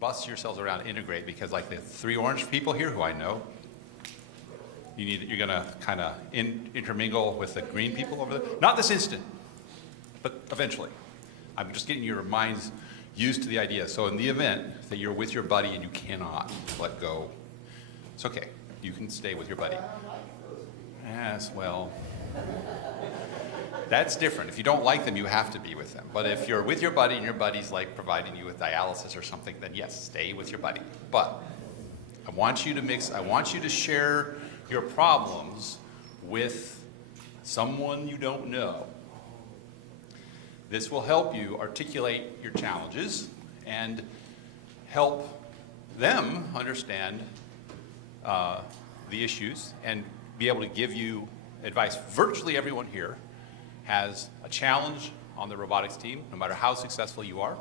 bust yourselves around and integrate, because like the 3 orange people here who I know, you're gonna kind of intermingle with the green people over there. Not this instant, but eventually. I'm just getting your minds used to the idea. So in the event that you're with your buddy and you cannot let go, it's okay. You can stay with your buddy. Yes, well, that's different. If you don't like them, you have to be with them. But if you're with your buddy and your buddy's like providing you with dialysis or something, then yes, stay with your buddy. But I want you to share your problems with someone you don't know. This will help you articulate your challenges and help them understand the issues and be able to give you advice. Virtually everyone here has a challenge on the robotics team, no matter how successful you are.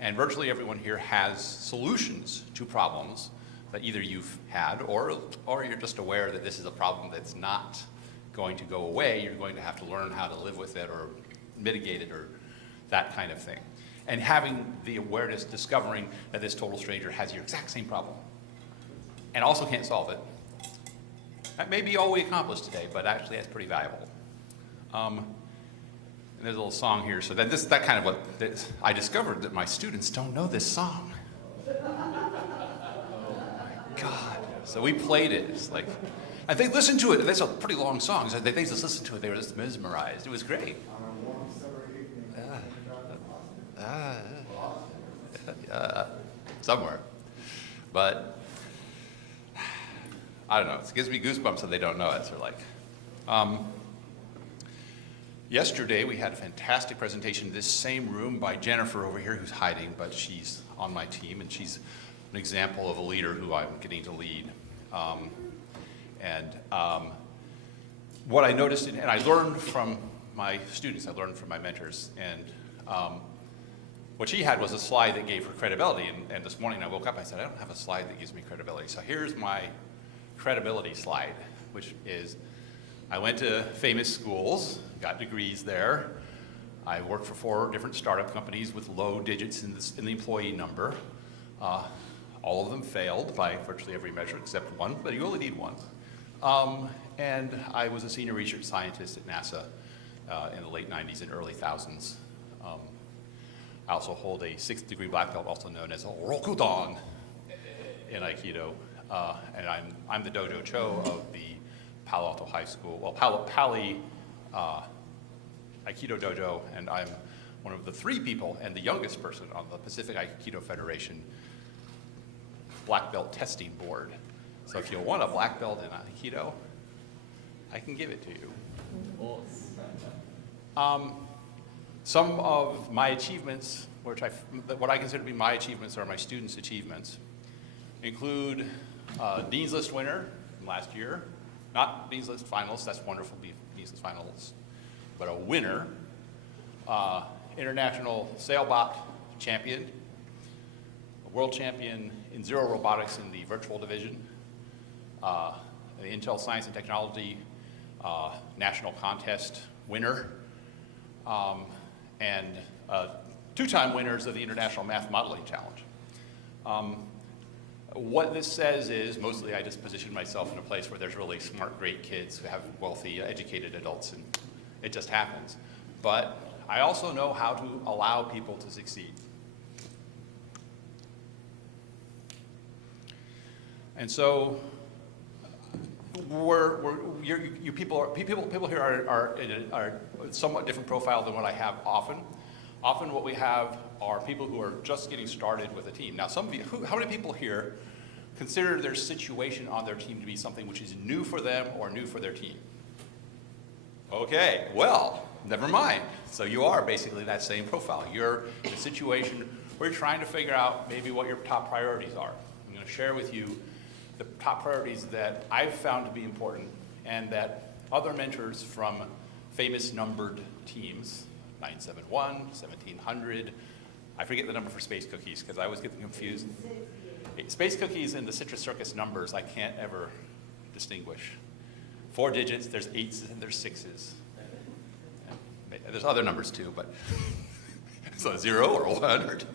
And virtually everyone here has solutions to problems that either you've had or you're just aware that this is a problem that's not going to go away. You're going to have to learn how to live with it or mitigate it or that kind of thing. And having the awareness, discovering that this total stranger has your exact same problem and also can't solve it. That may be all we accomplished today, but actually that's pretty valuable. And there's a little song here. So that kind of what this, I discovered that my students don't know this song. Oh my God. So we played it. It's like, and they listened to it. That's a pretty long song. So they just listened to it. They were just mesmerized. It was great. Somewhere. But I don't know. It gives me goosebumps that they don't know it. So like, yesterday we had a fantastic presentation in this same room by Jennifer over here, who's hiding, but she's on my team, and she's an example of a leader who I'm getting to lead. What I noticed, and I learned from my students, I learned from my mentors, and what she had was a slide that gave her credibility, and this morning I woke up, I said, I don't have a slide that gives me credibility. So here's my credibility slide, which is, I went to famous schools, got degrees there. I worked for 4 different startup companies with low digits in the employee number. All of them failed by virtually every measure except one, but you only need one. And I was a senior research scientist at NASA in the late 90s and early thousands. I also hold a 6th degree black belt, also known as a Rokudan in Aikido. And I'm the dojo cho of the Palo Alto High School, well, Pali Aikido dojo, and I'm one of the 3 people and the youngest person on the Pacific Aikido Federation black belt testing board. So if you want a black belt in Aikido, I can give it to you. Some of my achievements, what I consider to be my achievements are my students' achievements, include Dean's List winner from last year, not Dean's List finalist, that's wonderful, Dean's List finalists, but a winner, international sailbot champion, a world champion in zero robotics in the virtual division, the Intel Science and Technology national contest winner, and 2-time winners of the International Math Modeling Challenge. What this says is, mostly I just position myself in a place where there's really smart, great kids who have wealthy, educated adults, and it just happens. But I also know how to allow people to succeed. And so, people here are somewhat different profile than what I have often. Often what we have are people who are just getting started with a team. Now, some of you, how many people here consider their situation on their team to be something which is new for them or new for their team? Okay, well, never mind. So you are basically that same profile. You're in a situation where you're trying to figure out maybe what your top priorities are. I'm going to share with you the top priorities that I've found to be important and that other mentors from famous numbered teams, 971, 1700, I forget the number for space cookies because I always get them confused. Space cookies and the Citrus Circus numbers I can't ever distinguish. 4 digits, there's 8s and there's 6s. There's other numbers too, but so 0 or 1 or 2.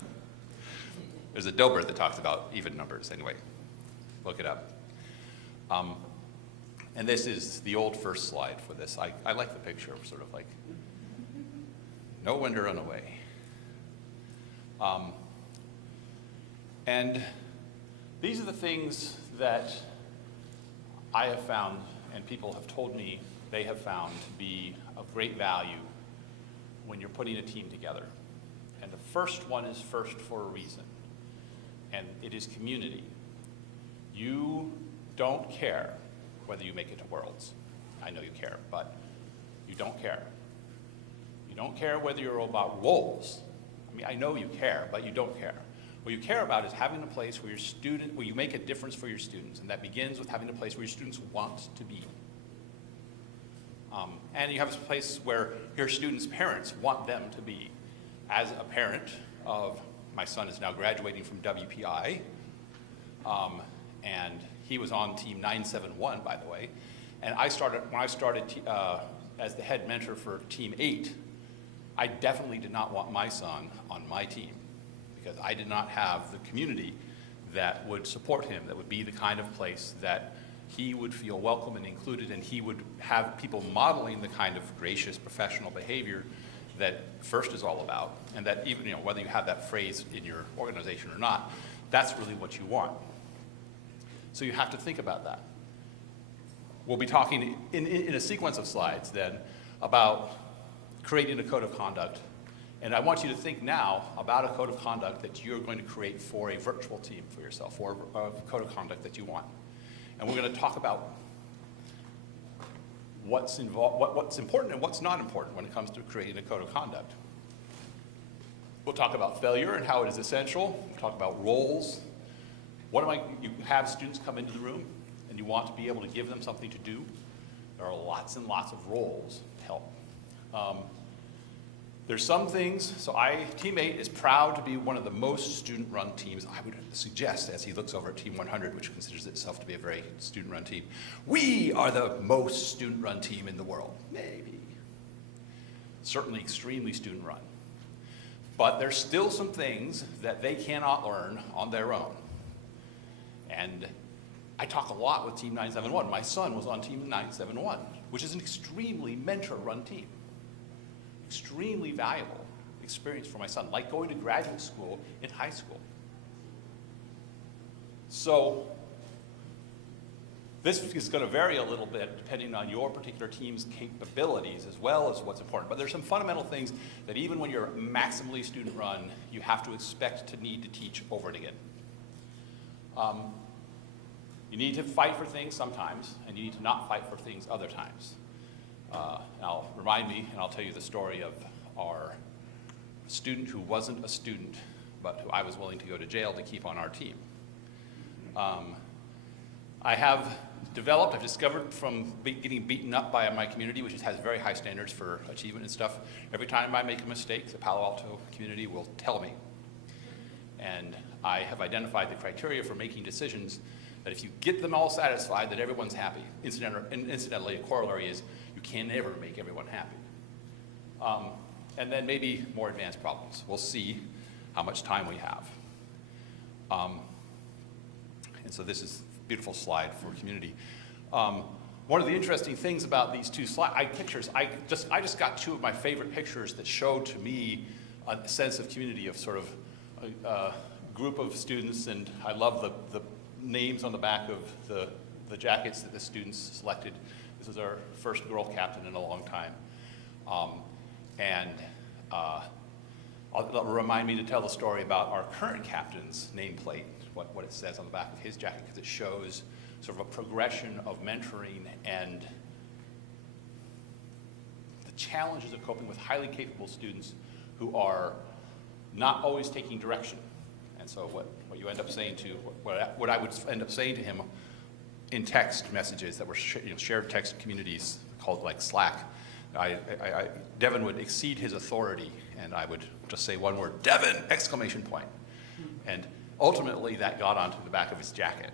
There's a Dilbert that talks about even numbers. Anyway, look it up. And this is the old first slide for this. I like the picture of sort of like, know when to run away. And these are the things that I have found, and people have told me they have found to be of great value when you're putting a team together. And the first one is first for a reason, and it is community. You don't care whether you make it to Worlds. I know you care, but you don't care. You don't care whether you're about roles. I mean, I know you care, but you don't care. What you care about is having a place where you make a difference for your students, and that begins with having a place where your students want to be. And you have a place where your students' parents want them to be. As a parent of, my son is now graduating from WPI, and he was on team 971, by the way. And when I started as the head mentor for team 8, I definitely did not want my son on my team because I did not have the community that would support him, that would be the kind of place that he would feel welcome and included, and he would have people modeling the kind of gracious professional behavior that FIRST is all about, and that even, whether you have that phrase in your organization or not, that's really what you want. So you have to think about that. We'll be talking in a sequence of slides then about creating a code of conduct. And I want you to think now about a code of conduct that you're going to create for a virtual team for yourself, or a code of conduct that you want. And we're going to talk about what's important and what's not important when it comes to creating a code of conduct. We'll talk about failure and how it is essential. We'll talk about roles. You have students come into the room and you want to be able to give them something to do. There are lots and lots of roles to help. There's some things, so Team 8 is proud to be one of the most student-run teams. I would suggest, as he looks over at Team 100, which considers itself to be a very student-run team, we are the most student-run team in the world. Maybe. Certainly extremely student-run. But there's still some things that they cannot learn on their own. And I talk a lot with Team 971. My son was on Team 971, which is an extremely mentor-run team. Extremely valuable experience for my son, like going to graduate school in high school. So this is going to vary a little bit depending on your particular team's capabilities as well as what's important. But there's some fundamental things that even when you're maximally student-run, you have to expect to need to teach over and again. You need to fight for things sometimes, and you need to not fight for things other times. Now, remind me, and I'll tell you the story of our student who wasn't a student, but who I was willing to go to jail to keep on our team. I've discovered from getting beaten up by my community, which has very high standards for achievement and stuff, every time I make a mistake, the Palo Alto community will tell me. And I have identified the criteria for making decisions that if you get them all satisfied, that everyone's happy. Incidentally, a corollary is you can never make everyone happy. And then maybe more advanced problems. We'll see how much time we have. And so this is a beautiful slide for community. One of the interesting things about these two pictures, I just got two of my favorite pictures that showed to me a sense of community, of sort of a group of students, and I love the names on the back of the jackets that the students selected. This is our first girl captain in a long time. It'll remind me to tell the story about our current captain's nameplate, what it says on the back of his jacket, because it shows sort of a progression of mentoring and the challenges of coping with highly capable students who are not always taking direction. And so what you end up saying what I would end up saying to him in text messages that were shared text communities called like Slack, Devin would exceed his authority, and I would just say one word, Devin! Exclamation point. And ultimately that got onto the back of his jacket.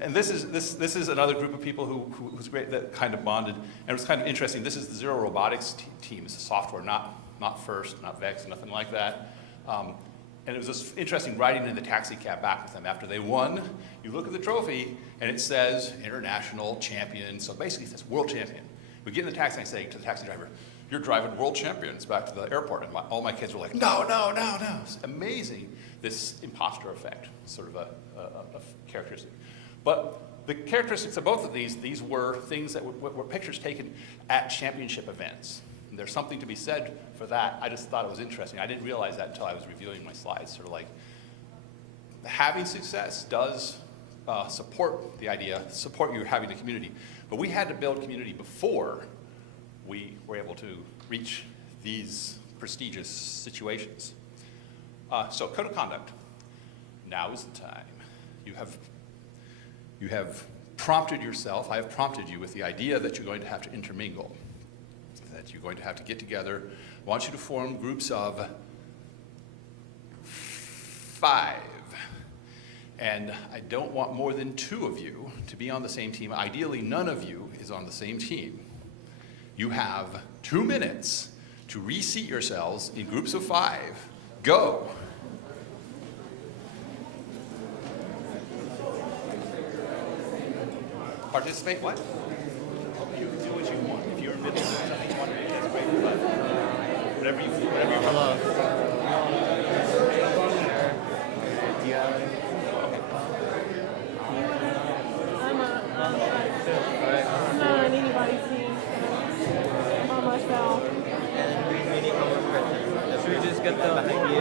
And this is another group of people who was great, that kind of bonded, and it was kind of interesting. This is the Zero Robotics team. It's a software, not FIRST, not VEX, nothing like that. And it was just interesting riding in the taxi cab back with them after they won. You look at the trophy and it says international champion. So basically it says world champion. We get in the taxi and I say to the taxi driver, "You're driving world champions back to the airport." And all my kids were like, "No, no, no, no." It's amazing, this imposter effect, sort of a characteristic. But the characteristics of both of these were things that were pictures taken at championship events. And there's something to be said for that. I just thought it was interesting. I didn't realize that until I was reviewing my slides. Sort of like having success does support the idea, support you having a community. But we had to build community before we were able to reach these prestigious situations. So code of conduct. Now is the time. You have prompted yourself, I have prompted you with the idea that you're going to have to intermingle, that you're going to have to get together. I want you to form groups of 5. And I don't want more than 2 of you to be on the same team. Ideally, none of you is on the same team. You have 2 minutes to reseat yourselves in groups of 5. Go. Participate what? You can do what you want. If you're in the middle of something you want to do, that's great. But whatever you want. Hello. Do you have I'm not on anybody's team. I'm on myself. and we need one more person. Should we just get them behind you?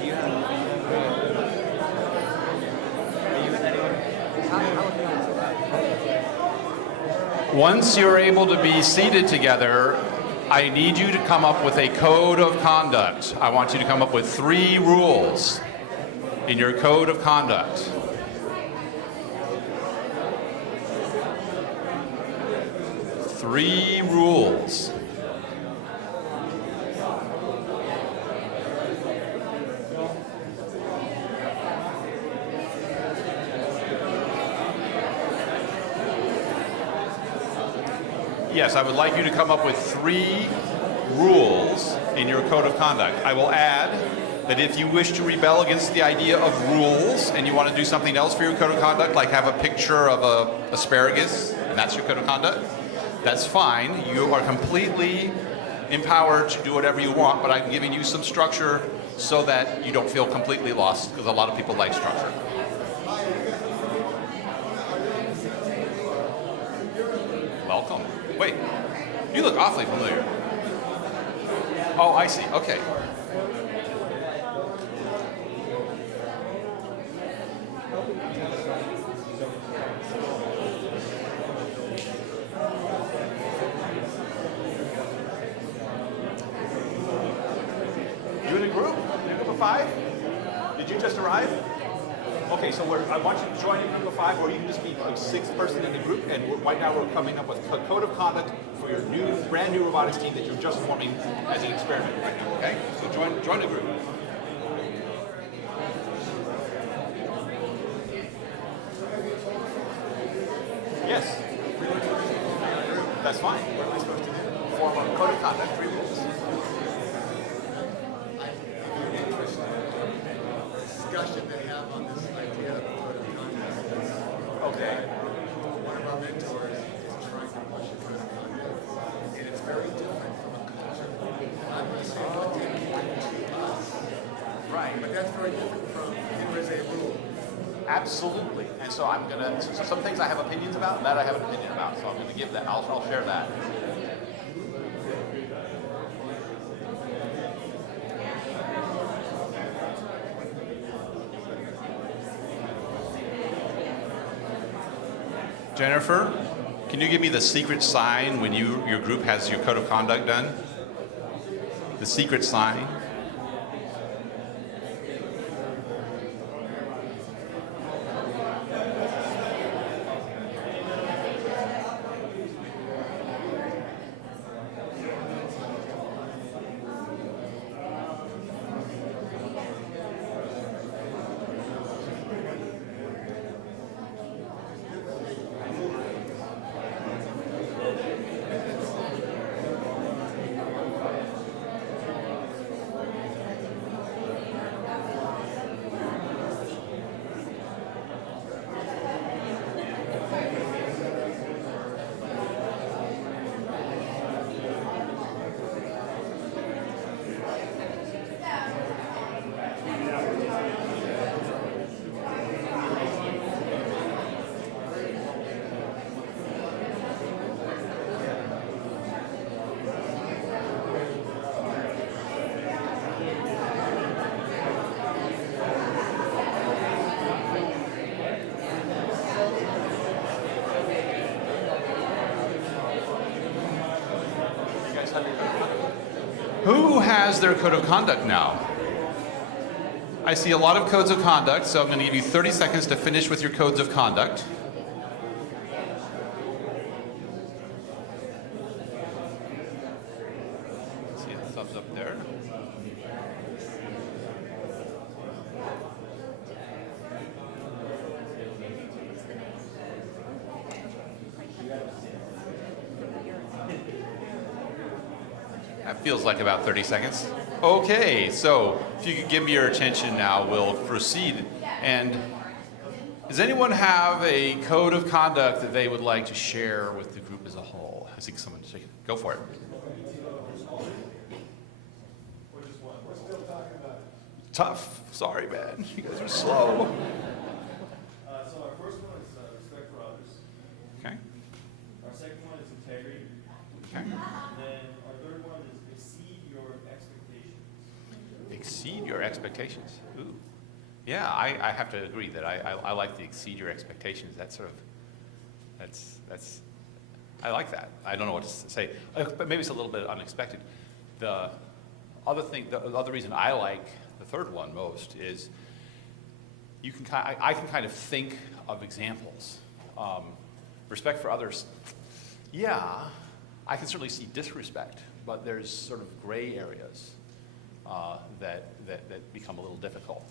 Do you have Are you with anyone? Once you're able to be seated together, I need you to come up with a code of conduct. I want you to come up with 3 rules in your code of conduct. Three rules. Yes, I would like you to come up with 3 rules in your code of conduct. I will add that if you wish to rebel against the idea of rules and you want to do something else for your code of conduct, like have a picture of an asparagus, and that's your code of conduct, that's fine. You are completely empowered to do whatever you want, but I'm giving you some structure so that you don't feel completely lost, because a lot of people like structure. Welcome. Wait, you look awfully familiar. Oh, I see. Okay. You in a group? In a group of 5? Did you just arrive? Okay, so I want you to join a group of 5, or you can just be a 6th person in the group. And right now we're coming up with a code of conduct for your brand new robotics team that you're just forming as an experiment right now. Okay, so join the group. Yes. That's fine. What am I supposed to do? Form a code of conduct, 3 rules. Discussion they have on this idea of code of conduct. Okay. One of our mentors is trying to push a code of conduct, and it's very different from a culture. I'm going to say what they want to us, Right. but that's very different from here is a rule. Absolutely. And so I'm going to, so some things I have opinions about, that I have an opinion about. So I'm going to give that, I'll share that. Jennifer, can you give me the secret sign when your group has your code of conduct done? The secret sign? has their code of conduct now? I see a lot of codes of conduct, so I'm going to give you 30 seconds to finish with your codes of conduct. See a thumbs up there. That feels like about 30 seconds. Okay, so if you could give me your attention now, we'll proceed. And does anyone have a code of conduct that they would like to share with the group as a whole? I see someone shaking. Go for it. Tough. Sorry, man. You guys are slow. So our first one is respect for others. Okay. Our second one is integrity. Okay. And then our third one is exceed your expectations. Exceed your expectations. Ooh. Yeah, I have to agree that I like the exceed your expectations. That's sort of, that's, I like that. I don't know what to say, but maybe it's a little bit unexpected. The other reason I like the third one most is I can kind of think of examples. Respect for others, yeah, I can certainly see disrespect, but there's sort of gray areas that become a little difficult.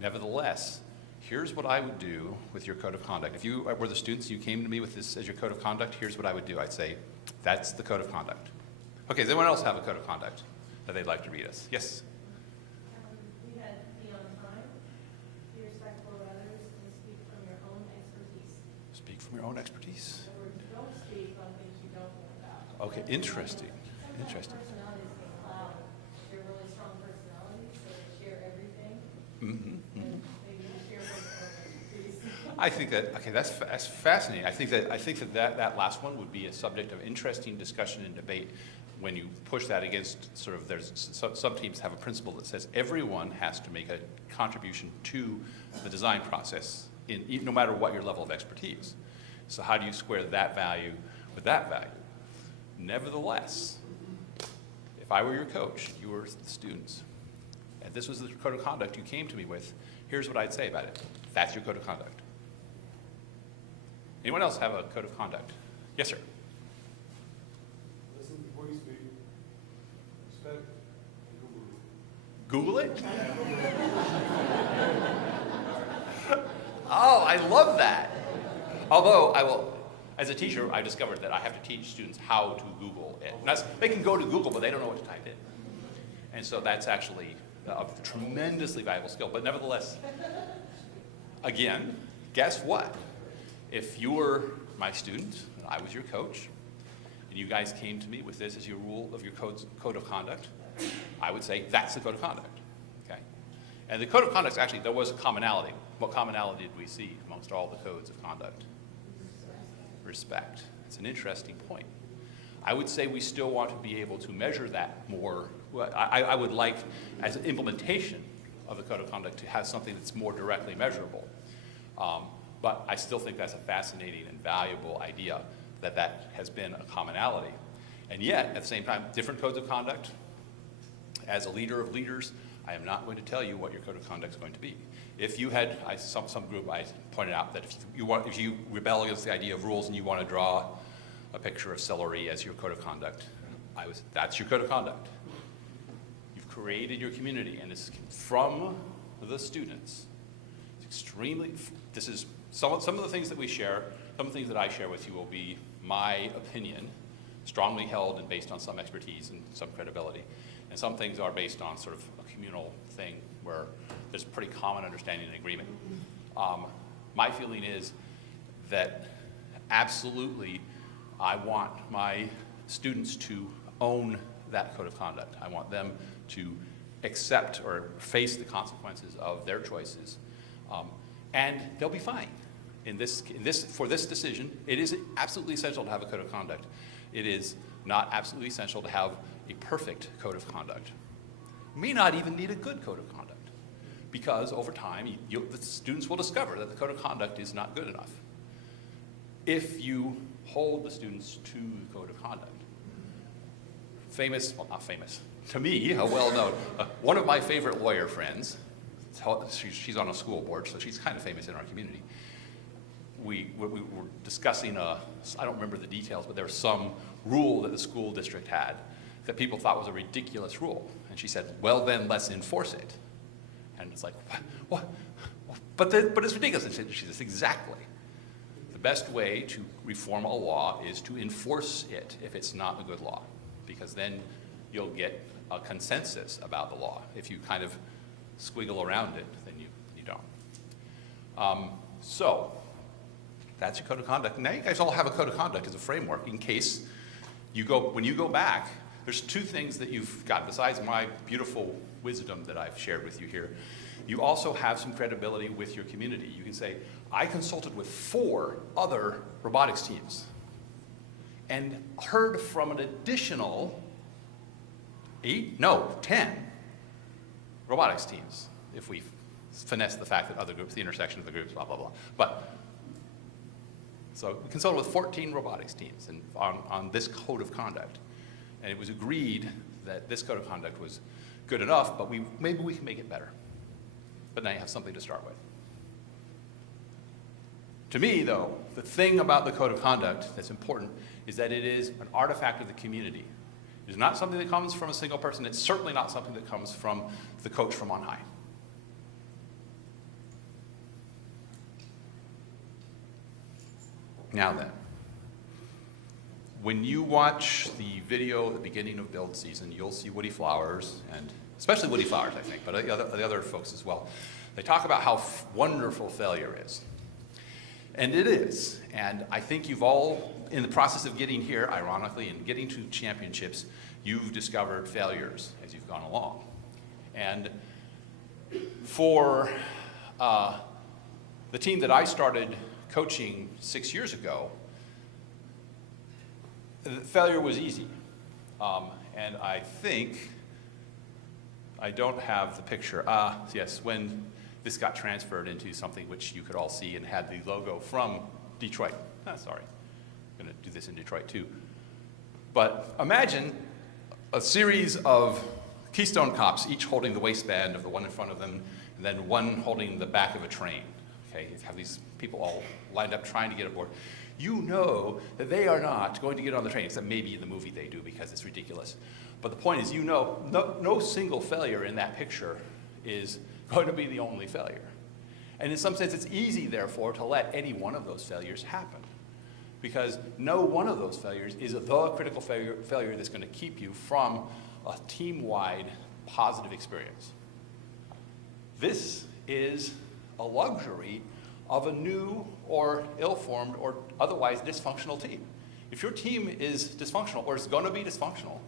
Nevertheless, here's what I would do with your code of conduct. If you were the students, you came to me with this as your code of conduct, here's what I would do. I'd say, that's the code of conduct. Okay, does anyone else have a code of conduct that they'd like to read us? Yes? We had be on time, be respectful of others, and speak from your own expertise. Speak from your own expertise. In other words, don't speak on things you don't know about. Okay, interesting. Sometimes Interesting. personalities get cloud. They're really strong personalities, so they share everything. Mm-hmm. And they share their own expertise. I think that, okay, that's fascinating. I think that last one would be a subject of interesting discussion and debate when you push that against sort of, there's some teams have a principle that says everyone has to make a contribution to the design process, no matter what your level of expertise. So how do you square that value with that value? Nevertheless, if I were your coach, you were the students, and this was the code of conduct you came to me with, here's what I'd say about it. That's your code of conduct. Anyone else have a code of conduct? Yes, sir. Listen before you speak. Respect. Google it? Oh, I love that. Although as a teacher, I discovered that I have to teach students how to Google it. They can go to Google, but they don't know what to type in. And so that's actually a tremendously valuable skill. But nevertheless, again, guess what? If you were my student, and I was your coach, and you guys came to me with this as your rule of your code of conduct, I would say that's the code of conduct, okay? And the code of conduct, actually, there was a commonality. What commonality did we see amongst all the codes of conduct? Respect. It's an interesting point. I would say we still want to be able to measure that more. I would like, as an implementation of the code of conduct, to have something that's more directly measurable. But I still think that's a fascinating and valuable idea that has been a commonality. And yet, at the same time, different codes of conduct. As a leader of leaders, I am not going to tell you what your code of conduct is going to be. If you had, some group I pointed out that if you rebel against the idea of rules and you want to draw a picture of celery as your code of conduct, that's your code of conduct. You've created your community, and it's from the students. It's extremely, this is some of the things that we share, some of the things that I share with you will be my opinion, strongly held and based on some expertise and some credibility. And some things are based on sort of a communal thing where there's pretty common understanding and agreement. My feeling is that absolutely I want my students to own that code of conduct. I want them to accept or face the consequences of their choices. And they'll be fine. For this decision, it is absolutely essential to have a code of conduct. It is not absolutely essential to have a perfect code of conduct. You may not even need a good code of conduct, because over time, the students will discover that the code of conduct is not good enough. If you hold the students to the code of conduct, to me, a well-known, one of my favorite lawyer friends, she's on a school board, so she's kind of famous in our community. We were discussing, I don't remember the details, but there was some rule that the school district had that people thought was a ridiculous rule. And she said, well, then let's enforce it. And it's like, what? But it's ridiculous. And she says, exactly. The best way to reform a law is to enforce it if it's not a good law, because then you'll get a consensus about the law. If you kind of squiggle around it, then you don't. So that's your code of conduct. Now you guys all have a code of conduct as a framework in case when you go back, there's two things that you've got besides my beautiful wisdom that I've shared with you here. You also have some credibility with your community. You can say, I consulted with 4 other robotics teams and heard from an additional 10 robotics teams, if we finesse the fact that other groups, the intersection of the groups, blah, blah, blah. So we consulted with 14 robotics teams on this code of conduct. And it was agreed that this code of conduct was good enough, but maybe we can make it better. But now you have something to start with. To me, though, the thing about the code of conduct that's important is that it is an artifact of the community. It is not something that comes from a single person. It's certainly not something that comes from the coach from on high. Now then, when you watch the video at the beginning of build season, you'll see Woody Flowers, and especially Woody Flowers, I think, but the other folks as well. They talk about how wonderful failure is. And it is. And I think you've all, in the process of getting here, ironically, and getting to championships, you've discovered failures as you've gone along. And for the team that I started coaching 6 years ago, failure was easy. And I think, I don't have the picture. Yes, when this got transferred into something which you could all see and had the logo from Detroit. Sorry, I'm going to do this in Detroit too. But imagine a series of Keystone cops, each holding the waistband of the one in front of them, and then one holding the back of a train. Okay, you have these people all lined up trying to get aboard. You know that they are not going to get on the train, except maybe in the movie they do because it's ridiculous. But the point is, you know, no single failure in that picture is going to be the only failure. And in some sense, it's easy, therefore, to let any one of those failures happen, because no one of those failures is the critical failure that's going to keep you from a team-wide positive experience. This is a luxury of a new or ill-formed or otherwise dysfunctional team. If your team is dysfunctional or is going to be dysfunctional,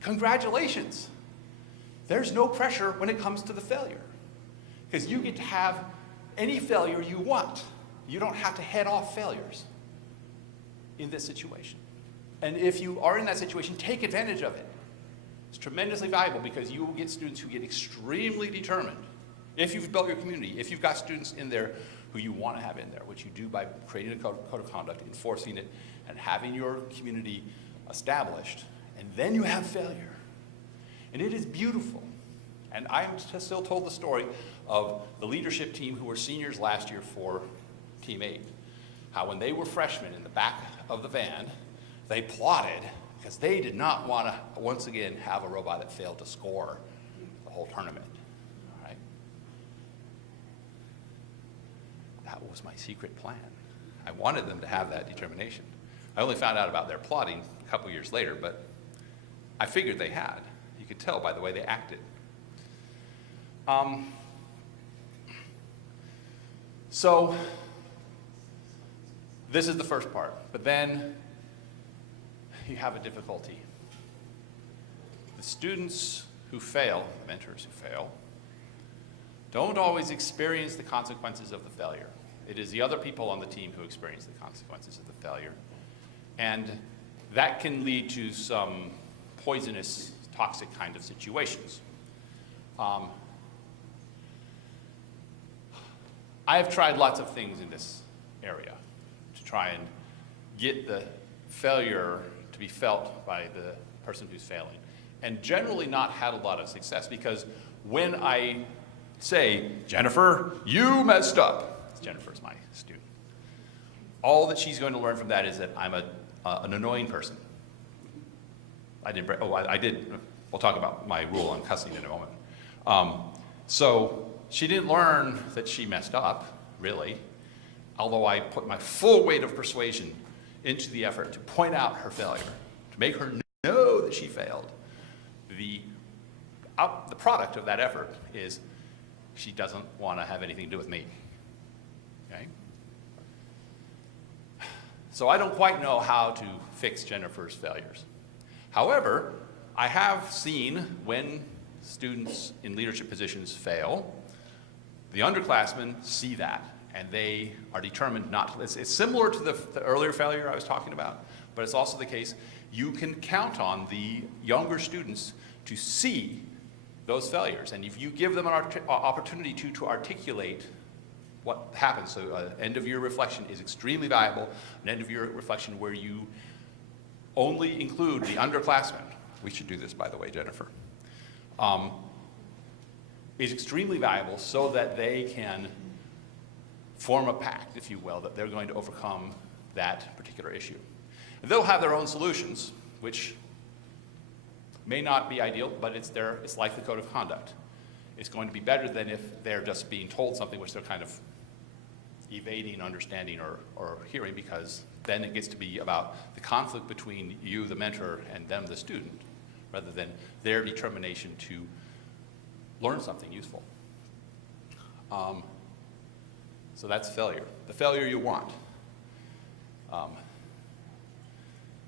congratulations. There's no pressure when it comes to the failure, because you get to have any failure you want. You don't have to head off failures in this situation. And if you are in that situation, take advantage of it. It's tremendously valuable because you will get students who get extremely determined. If you've built your community, if you've got students in there who you want to have in there, which you do by creating a code of conduct, enforcing it, and having your community established, and then you have failure. And it is beautiful. And I'm still told the story of the leadership team who were seniors last year for Team 8. How when they were freshmen in the back of the van, they plotted because they did not want to, once again, have a robot that failed to score the whole tournament. All right? That was my secret plan. I wanted them to have that determination. I only found out about their plotting a couple years later, but I figured they had. You could tell by the way they acted. So this is the first part, but then you have a difficulty. The students who fail, the mentors who fail, don't always experience the consequences of the failure. It is the other people on the team who experience the consequences of the failure. And that can lead to some poisonous, toxic kind of situations. I have tried lots of things in this area to try and get the failure to be felt by the person who's failing. and generally not had a lot of success, because when I say, Jennifer, you messed up, Jennifer's my student, all that she's going to learn from that is that I'm an annoying person. I did, we'll talk about my rule on cussing in a moment. So she didn't learn that she messed up, really, although I put my full weight of persuasion into the effort to point out her failure, to make her know that she failed. The product of that effort is she doesn't want to have anything to do with me. Okay? So I don't quite know how to fix Jennifer's failures. However, I have seen when students in leadership positions fail, the underclassmen see that, and they are determined not to. It's similar to the earlier failure I was talking about, but it's also the case you can count on the younger students to see those failures. And if you give them an opportunity to articulate what happens, so an end-of-year reflection is extremely valuable, an end-of-year reflection where you only include the underclassmen. We should do this, by the way, Jennifer. Is extremely valuable so that they can form a pact, if you will, that they're going to overcome that particular issue. And they'll have their own solutions, which may not be ideal, but it's like the code of conduct. It's going to be better than if they're just being told something which they're kind of evading understanding or hearing, because then it gets to be about the conflict between you, the mentor, and them, the student, rather than their determination to learn something useful. So that's failure, the failure you want.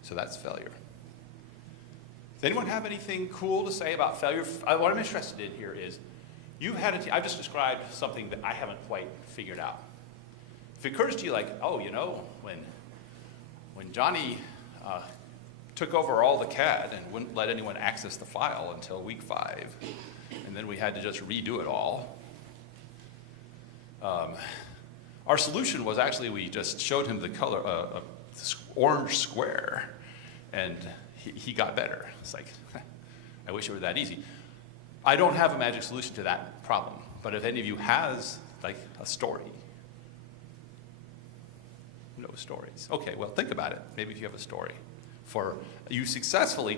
So that's failure. Does anyone have anything cool to say about failure? What I'm interested in here is, I've just described something that I haven't quite figured out. If it occurs to you like, oh, you know, when Johnny took over all the CAD and wouldn't let anyone access the file until week 5, and then we had to just redo it all. Our solution was actually we just showed him the color, orange square, and he got better. It's like, I wish it were that easy. I don't have a magic solution to that problem, but if any of you has like a story, no stories. Okay, well, think about it. Maybe if you have a story for you successfully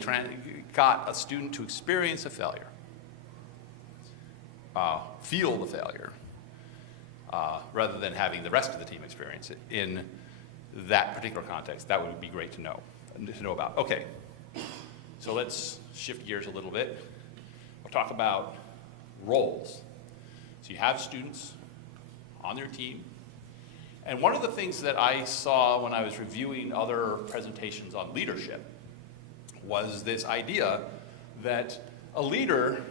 got a student to experience a failure, feel the failure, rather than having the rest of the team experience it in that particular context. That would be great to know about. Okay, so let's shift gears a little bit. We'll talk about roles. So you have students on their team. And one of the things that I saw when I was reviewing other presentations on leadership was this idea that a leader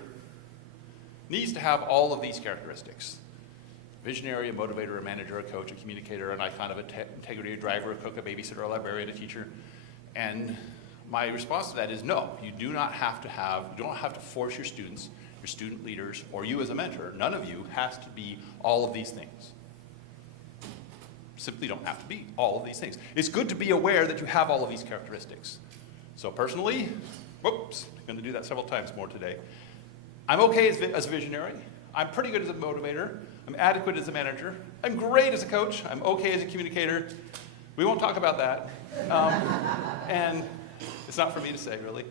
needs to have all of these characteristics: visionary, a motivator, a manager, a coach, a communicator, an icon of integrity, a driver, a cook, a babysitter, a librarian, a teacher. And my response to that is no, you don't have to force your students, your student leaders, or you as a mentor, none of you has to be all of these things. Simply don't have to be all of these things. It's good to be aware that you have all of these characteristics. So personally, whoops, I'm going to do that several times more today. I'm okay as a visionary. I'm pretty good as a motivator. I'm adequate as a manager. I'm great as a coach. I'm okay as a communicator. We won't talk about that. And it's not for me to say, really.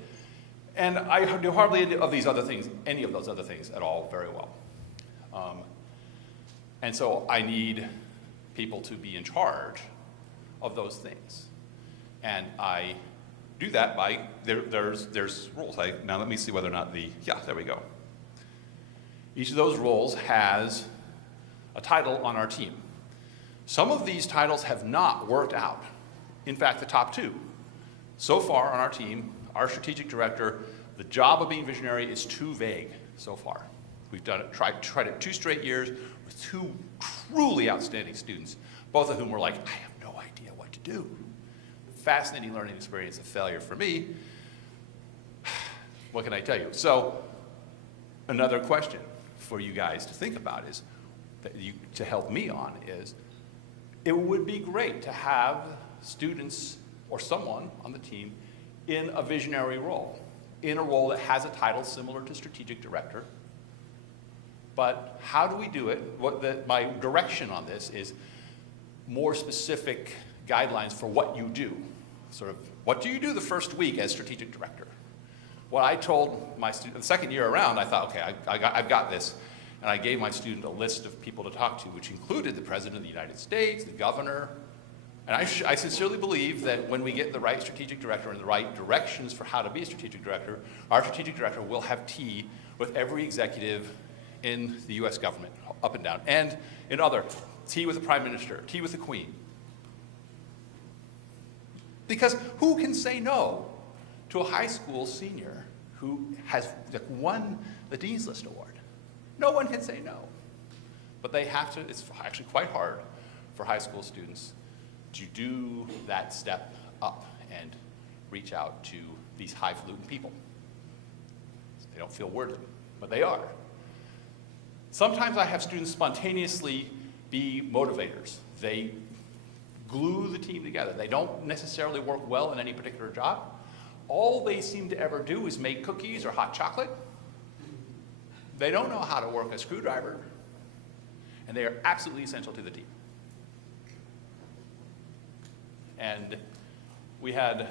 And I do hardly any of those other things at all very well. And so I need people to be in charge of those things. And I do that by, there's rules. Now let me see whether or not there we go. Each of those roles has a title on our team. Some of these titles have not worked out. In fact, the top 2. So far on our team, our strategic director, the job of being visionary is too vague so far. We've tried it 2 straight years with 2 truly outstanding students, both of whom were like, I have no idea what to do. Fascinating learning experience, a failure for me. What can I tell you? So another question for you guys to think about is, to help me on, is it would be great to have students or someone on the team in a visionary role. in a role that has a title similar to strategic director. But how do we do it? My direction on this is more specific guidelines for what you do. Sort of, what do you do the first week as strategic director? What I told my student, the second year around, I thought, okay, I've got this. And I gave my student a list of people to talk to, which included the President of the United States, the governor. And I sincerely believe that when we get the right strategic director and the right directions for how to be a strategic director, our strategic director will have tea with every executive in the US government, up and down, and in other, tea with the Prime Minister, tea with the Queen. Because who can say no to a high school senior who has won the Dean's List Award? No one can say no. But they have to, it's actually quite hard for high school students to do that step up and reach out to these highfalutin people. They don't feel worthy, but they are. Sometimes I have students spontaneously be motivators. They glue the team together. They don't necessarily work well in any particular job. All they seem to ever do is make cookies or hot chocolate. They don't know how to work a screwdriver, and they are absolutely essential to the team. And we had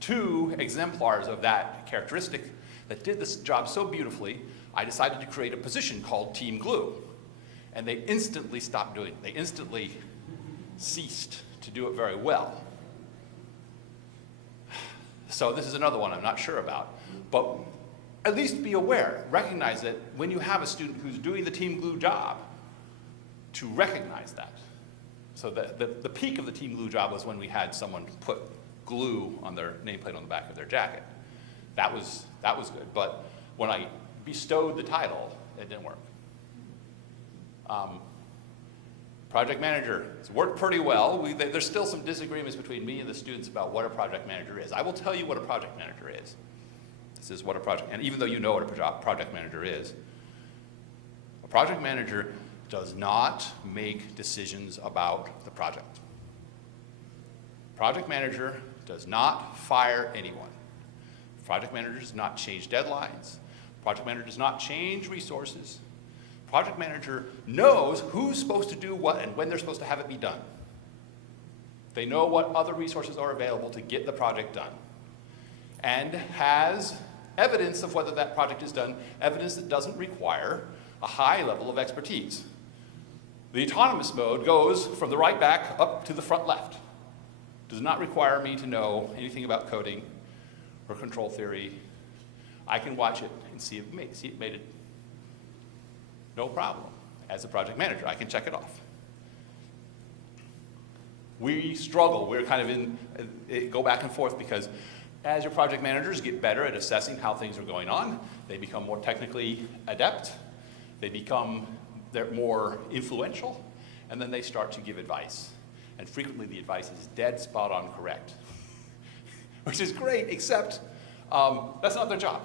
2 exemplars of that characteristic that did this job so beautifully, I decided to create a position called Team Glue. And they instantly stopped doing it. They instantly ceased to do it very well. So this is another one I'm not sure about. But at least be aware, recognize that when you have a student who's doing the Team Glue job, to recognize that. So the peak of the Team Glue job was when we had someone put glue on their nameplate on the back of their jacket. That was good. But when I bestowed the title, it didn't work. Project manager, it's worked pretty well. There's still some disagreements between me and the students about what a project manager is. I will tell you what a project manager is. This is what a project, and even though you know what a project manager is, a project manager does not make decisions about the project. Project manager does not fire anyone. Project manager does not change deadlines. Project manager does not change resources. Project manager knows who's supposed to do what and when they're supposed to have it be done. They know what other resources are available to get the project done, and has evidence of whether that project is done, evidence that doesn't require a high level of expertise. The autonomous mode goes from the right back up to the front left. Does not require me to know anything about coding or control theory. I can watch it and see it made it. No problem. As a project manager, I can check it off. We struggle. We're kind of go back and forth because as your project managers get better at assessing how things are going on, they become more technically adept, they're more influential, and then they start to give advice. And frequently the advice is dead spot on correct, which is great, except that's not their job.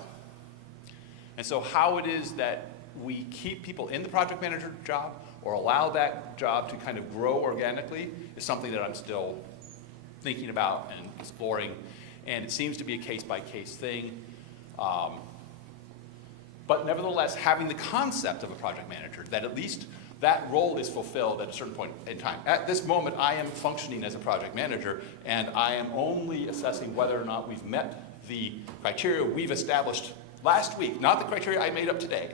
And so how it is that we keep people in the project manager job or allow that job to kind of grow organically is something that I'm still thinking about and exploring. And it seems to be a case-by-case thing. But nevertheless, having the concept of a project manager, that at least that role is fulfilled at a certain point in time. At this moment, I am functioning as a project manager, and I am only assessing whether or not we've met the criteria we've established last week, not the criteria I made up today,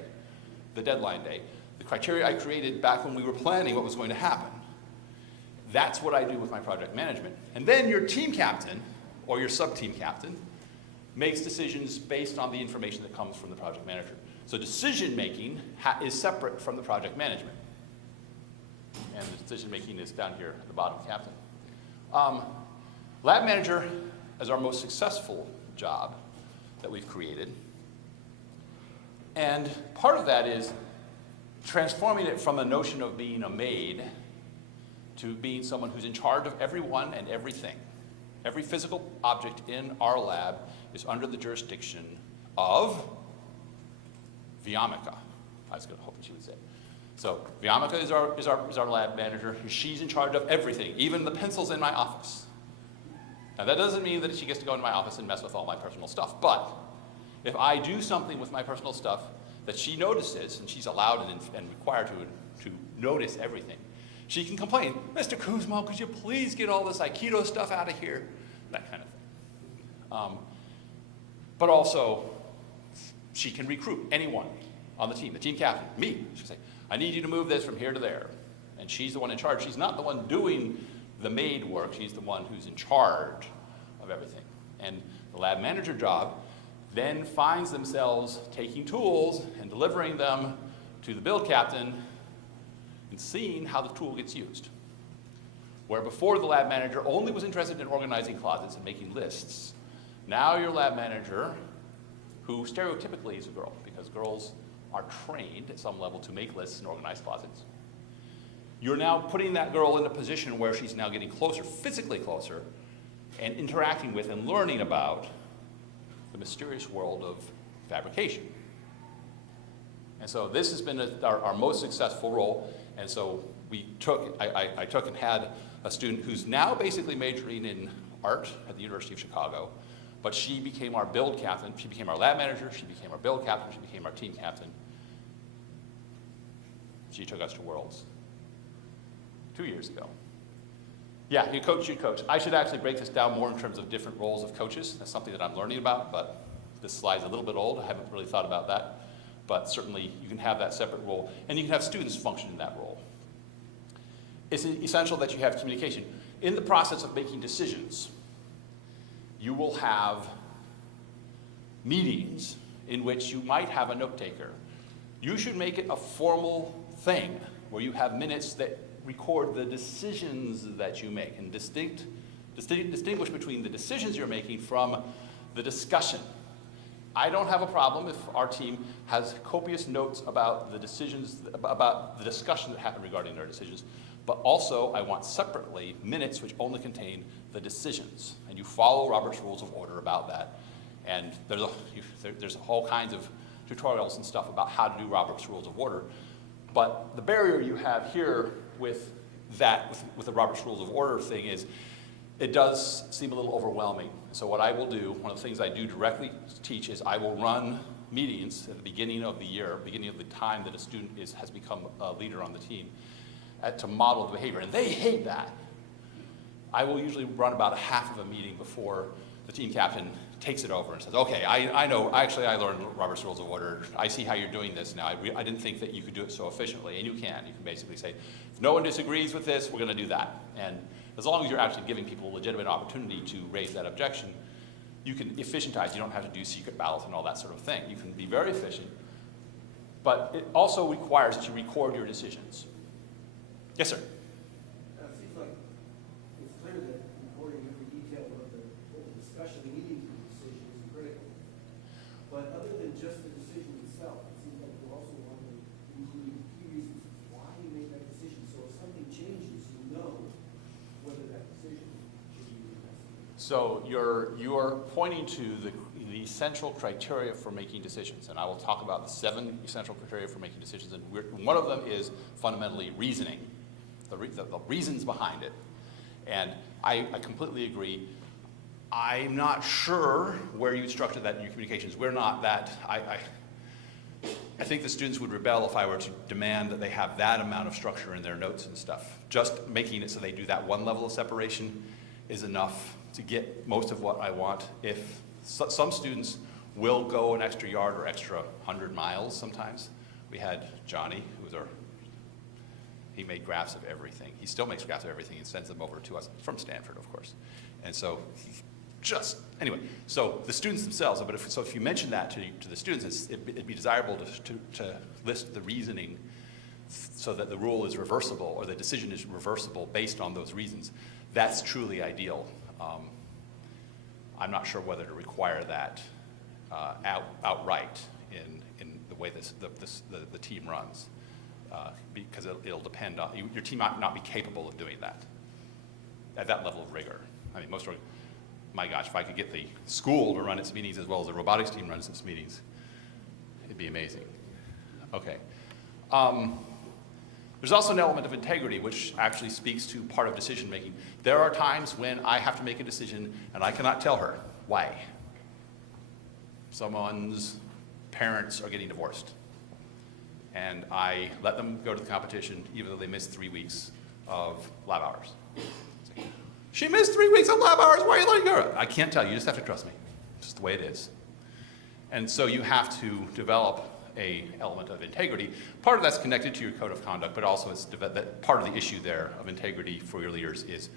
the deadline day, the criteria I created back when we were planning what was going to happen. That's what I do with my project management. And then your team captain, or your sub-team captain, makes decisions based on the information that comes from the project manager. So decision-making is separate from the project management. And the decision-making is down here at the bottom, captain. Lab manager is our most successful job that we've created. And part of that is transforming it from a notion of being a maid to being someone who's in charge of everyone and everything. Every physical object in our lab is under the jurisdiction of Vyamika. I was hoping she would say. So Vyamika is our lab manager. She's in charge of everything, even the pencils in my office. Now that doesn't mean that she gets to go in my office and mess with all my personal stuff, but If I do something with my personal stuff that she notices, and she's allowed and required to notice everything, she can complain, Mr. Kuzma, could you please get all this Aikido stuff out of here? That kind of thing. But also, she can recruit anyone on the team captain, me. She'll say, I need you to move this from here to there. And she's the one in charge. She's not the one doing the maid work. She's the one who's in charge of everything. And the lab manager job then finds themselves taking tools and delivering them to the build captain and seeing how the tool gets used. Where before the lab manager only was interested in organizing closets and making lists, now your lab manager, who stereotypically is a girl, because girls are trained at some level to make lists and organize closets, you're now putting that girl in a position where she's now getting closer, physically closer, and interacting with and learning about the mysterious world of fabrication. And so this has been our most successful role. And so I took and had a student who's now basically majoring in art at the University of Chicago, but she became our build captain. She became our lab manager. She became our build captain. She became our team captain. She took us to Worlds 2 years ago. Yeah, you coach. I should actually break this down more in terms of different roles of coaches. That's something that I'm learning about, but this slide's a little bit old. I haven't really thought about that. But certainly you can have that separate role, and you can have students function in that role. It's essential that you have communication. In the process of making decisions, you will have meetings in which you might have a note taker. You should make it a formal thing where you have minutes that record the decisions that you make and distinguish between the decisions you're making from the discussion. I don't have a problem if our team has copious notes about the decisions, about the discussion that happened regarding their decisions, but also I want separately minutes which only contain the decisions. And you follow Robert's Rules of Order about that. And there's all kinds of tutorials and stuff about how to do Robert's Rules of Order. But the barrier you have here with the Robert's Rules of Order thing is it does seem a little overwhelming. So what I will do, one of the things I do directly teach is I will run meetings at the beginning of the year, beginning of the time that a student has become a leader on the team, to model the behavior. And they hate that. I will usually run about a half of a meeting before the team captain takes it over and says, okay, I know, actually I learned Robert's Rules of Order. I see how you're doing this now. I didn't think that you could do it so efficiently, and you can. You can basically say, if no one disagrees with this, we're gonna do that. And as long as you're actually giving people a legitimate opportunity to raise that objection, you can efficientize. You don't have to do secret ballots and all that sort of thing. You can be very efficient, but it also requires that you record your decisions. Yes, sir? It seems like it's clear that recording every detail of the whole discussion leading to the decision is critical. But other than just the decision itself, it seems like you also want to include key reasons why you made that decision. So if something changes, you know whether that decision should be investigated. So you're pointing to the essential criteria for making decisions, and I will talk about the 7 essential criteria for making decisions, and one of them is fundamentally reasoning, the reasons behind it. And I completely agree. I'm not sure where you structure that in your communications. We're not that, I think the students would rebel if I were to demand that they have that amount of structure in their notes and stuff. Just making it so they do that one level of separation is enough to get most of what I want. If some students will go an extra yard or extra 100 miles sometimes. We had Johnny, who was he made graphs of everything. He still makes graphs of everything and sends them over to us from Stanford, of course. And so anyway, so the students themselves, but if you mention that to the students, it'd be desirable to list the reasoning so that the rule is reversible or the decision is reversible based on those reasons. That's truly ideal. I'm not sure whether to require that outright in the way the team runs, because it'll depend on, your team might not be capable of doing that at that level of rigor. I mean, my gosh, if I could get the school to run its meetings as well as the robotics team runs its meetings, it'd be amazing. Okay. There's also an element of integrity, which actually speaks to part of decision making. There are times when I have to make a decision and I cannot tell her why. someone's parents are getting divorced, and I let them go to the competition even though they missed 3 weeks of lab hours. It's like, she missed 3 weeks of lab hours, why are you letting her go? I can't tell you, you just have to trust me. It's just the way it is. And so you have to develop a element of integrity. Part of that's connected to your code of conduct, but also it's that part of the issue there of integrity for your leaders is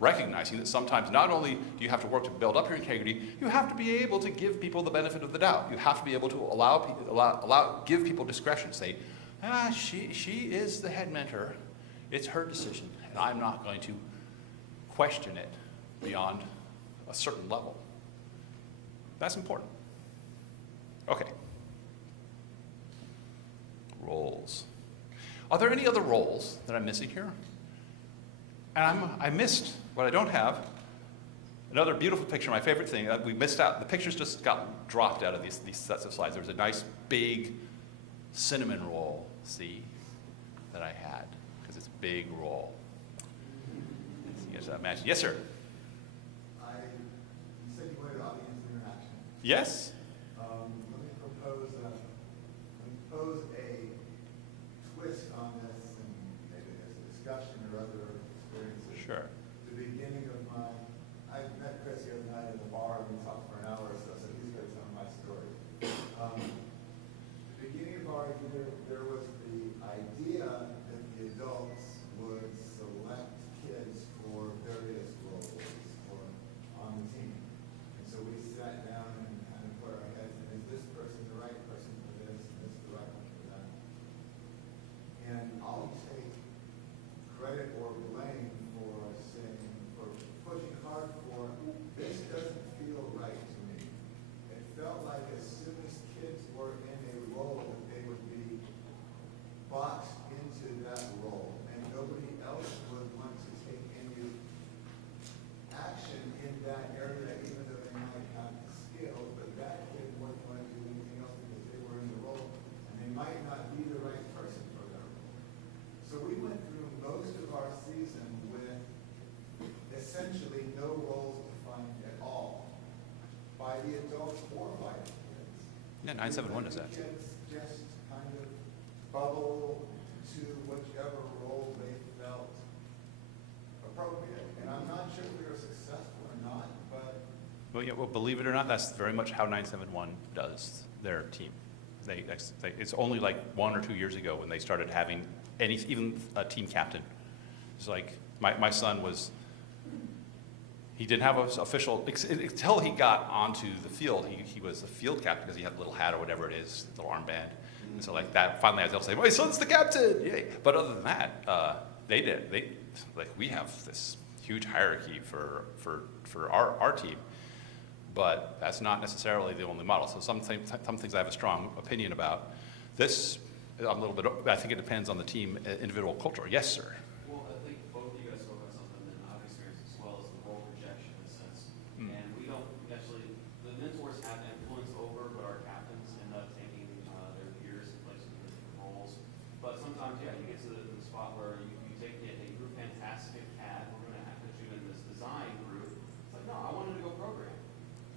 recognizing that sometimes not only do you have to work to build up your integrity, you have to be able to give people the benefit of the doubt. You have to be able to give people discretion. Say, she is the head mentor. It's her decision, and I'm not going to question it beyond a certain level. That's important. Okay. Roles. Are there any other roles that I'm missing here? And I missed what I don't have. Another beautiful picture, my favorite thing, we missed out, the pictures just got dropped out of these sets of slides. There was a nice big cinnamon roll, see, that I had, because it's a big roll. You guys that match? Yes, sir. You said you wanted audience interaction. Yes? Let me propose a twist on this, and maybe there's a discussion or other experiences. Sure. The beginning of I met Chris the other night in the bar, and we talked for an hour or so he's going to tell my story. The beginning of our year, there was the idea that the adults would select kids for various roles on the team. And so we sat down and kind of put our heads in, is this person the right person for this, and this the right one for that? And I'll take credit or blame for pushing hard for, this doesn't feel right to me. It felt like as soon as kids were in a role, that they would be boxed into that role, and nobody else would want to take any action in that area, even though they might have the skills, but that kid wouldn't want to do anything else because they were in the role, and they might not be the right person for that role. So we went through most of our season with essentially no roles defined at all by the adults or by the kids. Yeah, 971 does that. The kids just kind of bubble to whichever role they felt appropriate. And I'm not sure if we were successful or not, but Well, yeah, well, believe it or not, that's very much how 971 does their team. It's only like 1 or 2 years ago when they started having even a team captain. It's like my son he didn't have an official, until he got onto the field, he was the field captain because he had a little hat or whatever it is, little armband. And so like that, finally I was able to say, my son's the captain, yay. But other than that, we have this huge hierarchy for our team. But that's not necessarily the only model. So some things I have a strong opinion about. This, I think it depends on the team, individual culture. Yes, sir. Well, I think both of you guys spoke about something that I've experienced as well as the role rejection in a sense. And we don't actually, the mentors have influence over, but our captains end up taking their peers and placing them in different roles. But sometimes, yeah, you get to the spot where you take it, hey, you're fantastic at CAD, we're going to have to put you in this design group. It's like, no, I wanted to go program.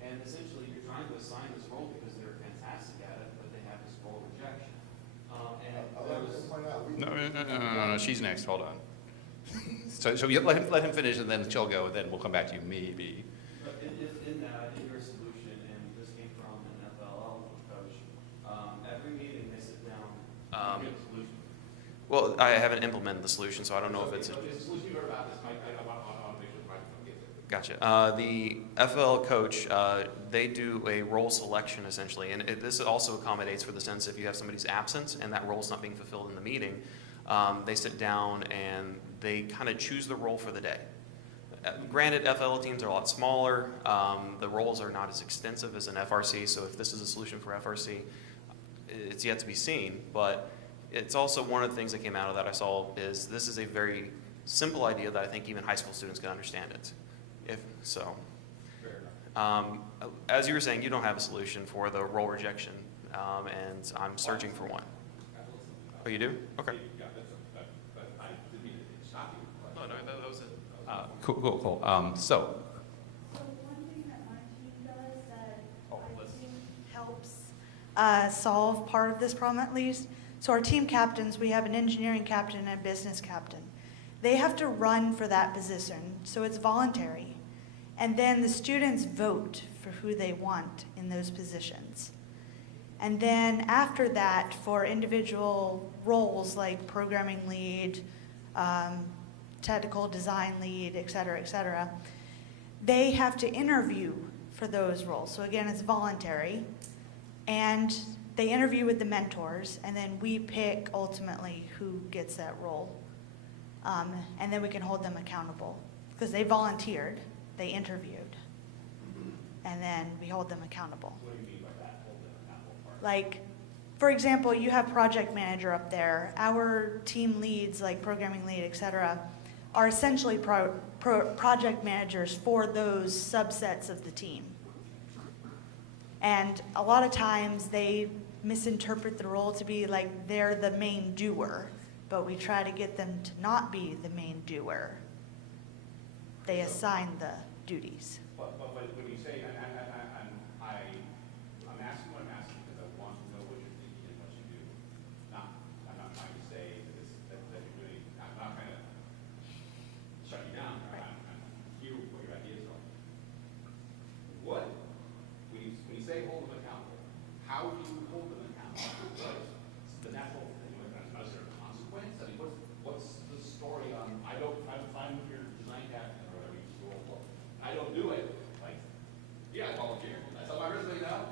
And essentially, you're trying to assign this role because they're fantastic at it, but they have this role rejection. I'd like to point out, No, she's next. Hold on. So you let him finish, and then she'll go, and then we'll come back to you, maybe. But in that, in your solution, and this came from an FLL coach, every meeting they sit down, give a solution. Well, I haven't implemented the solution, so I don't know if it's. The solution you heard about this, I want to make sure the microphone gets it. Gotcha. The FL coach, they do a role selection essentially, and this also accommodates for the sense if you have somebody's absence and that role is not being fulfilled in the meeting, they sit down and they kind of choose the role for the day. Granted, FL teams are a lot smaller. The roles are not as extensive as an FRC, so if this is a solution for FRC, it's yet to be seen, but it's also one of the things that came out of that I saw is this is a very simple idea that I think even high school students can understand it. If so, as you were saying, you don't have a solution for the role rejection, and I'm searching for one. Oh, you do? Okay. Oh, no, that was it. Cool. So one thing that my team does that I've seen help solve part of this problem at least. So our team captains, we have an engineering captain and a business captain. They have to run for that position, so it's voluntary. And then the students vote for who they want in those positions. And then after that, for individual roles like programming lead, technical design lead, et cetera, they have to interview for those roles. So again, it's voluntary. And they interview with the mentors, and then we pick ultimately who gets that role. And then we can hold them accountable. Because they volunteered, they interviewed, and then we hold them accountable. What do you mean by that, hold them accountable part? Like, for example, you have project manager up there. Our team leads, like programming lead, et cetera, are essentially project managers for those subsets of the team. And a lot of times they misinterpret the role to be like they're the main doer, but we try to get them to not be the main doer. They assign the duties. But when you say, I'm asking what I'm asking because I want to know what you're thinking and what you do. I'm not trying to say that you're doing, I'm not trying to shut you down. I'm hear what your ideas are. When you say hold them accountable, how do you hold them accountable? What's the natural thing? Is there a consequence? I mean, what's the story on, I'm fine with your design captain or whatever you roll for. I don't do it. Like, yeah, I volunteer. That's on my resume now.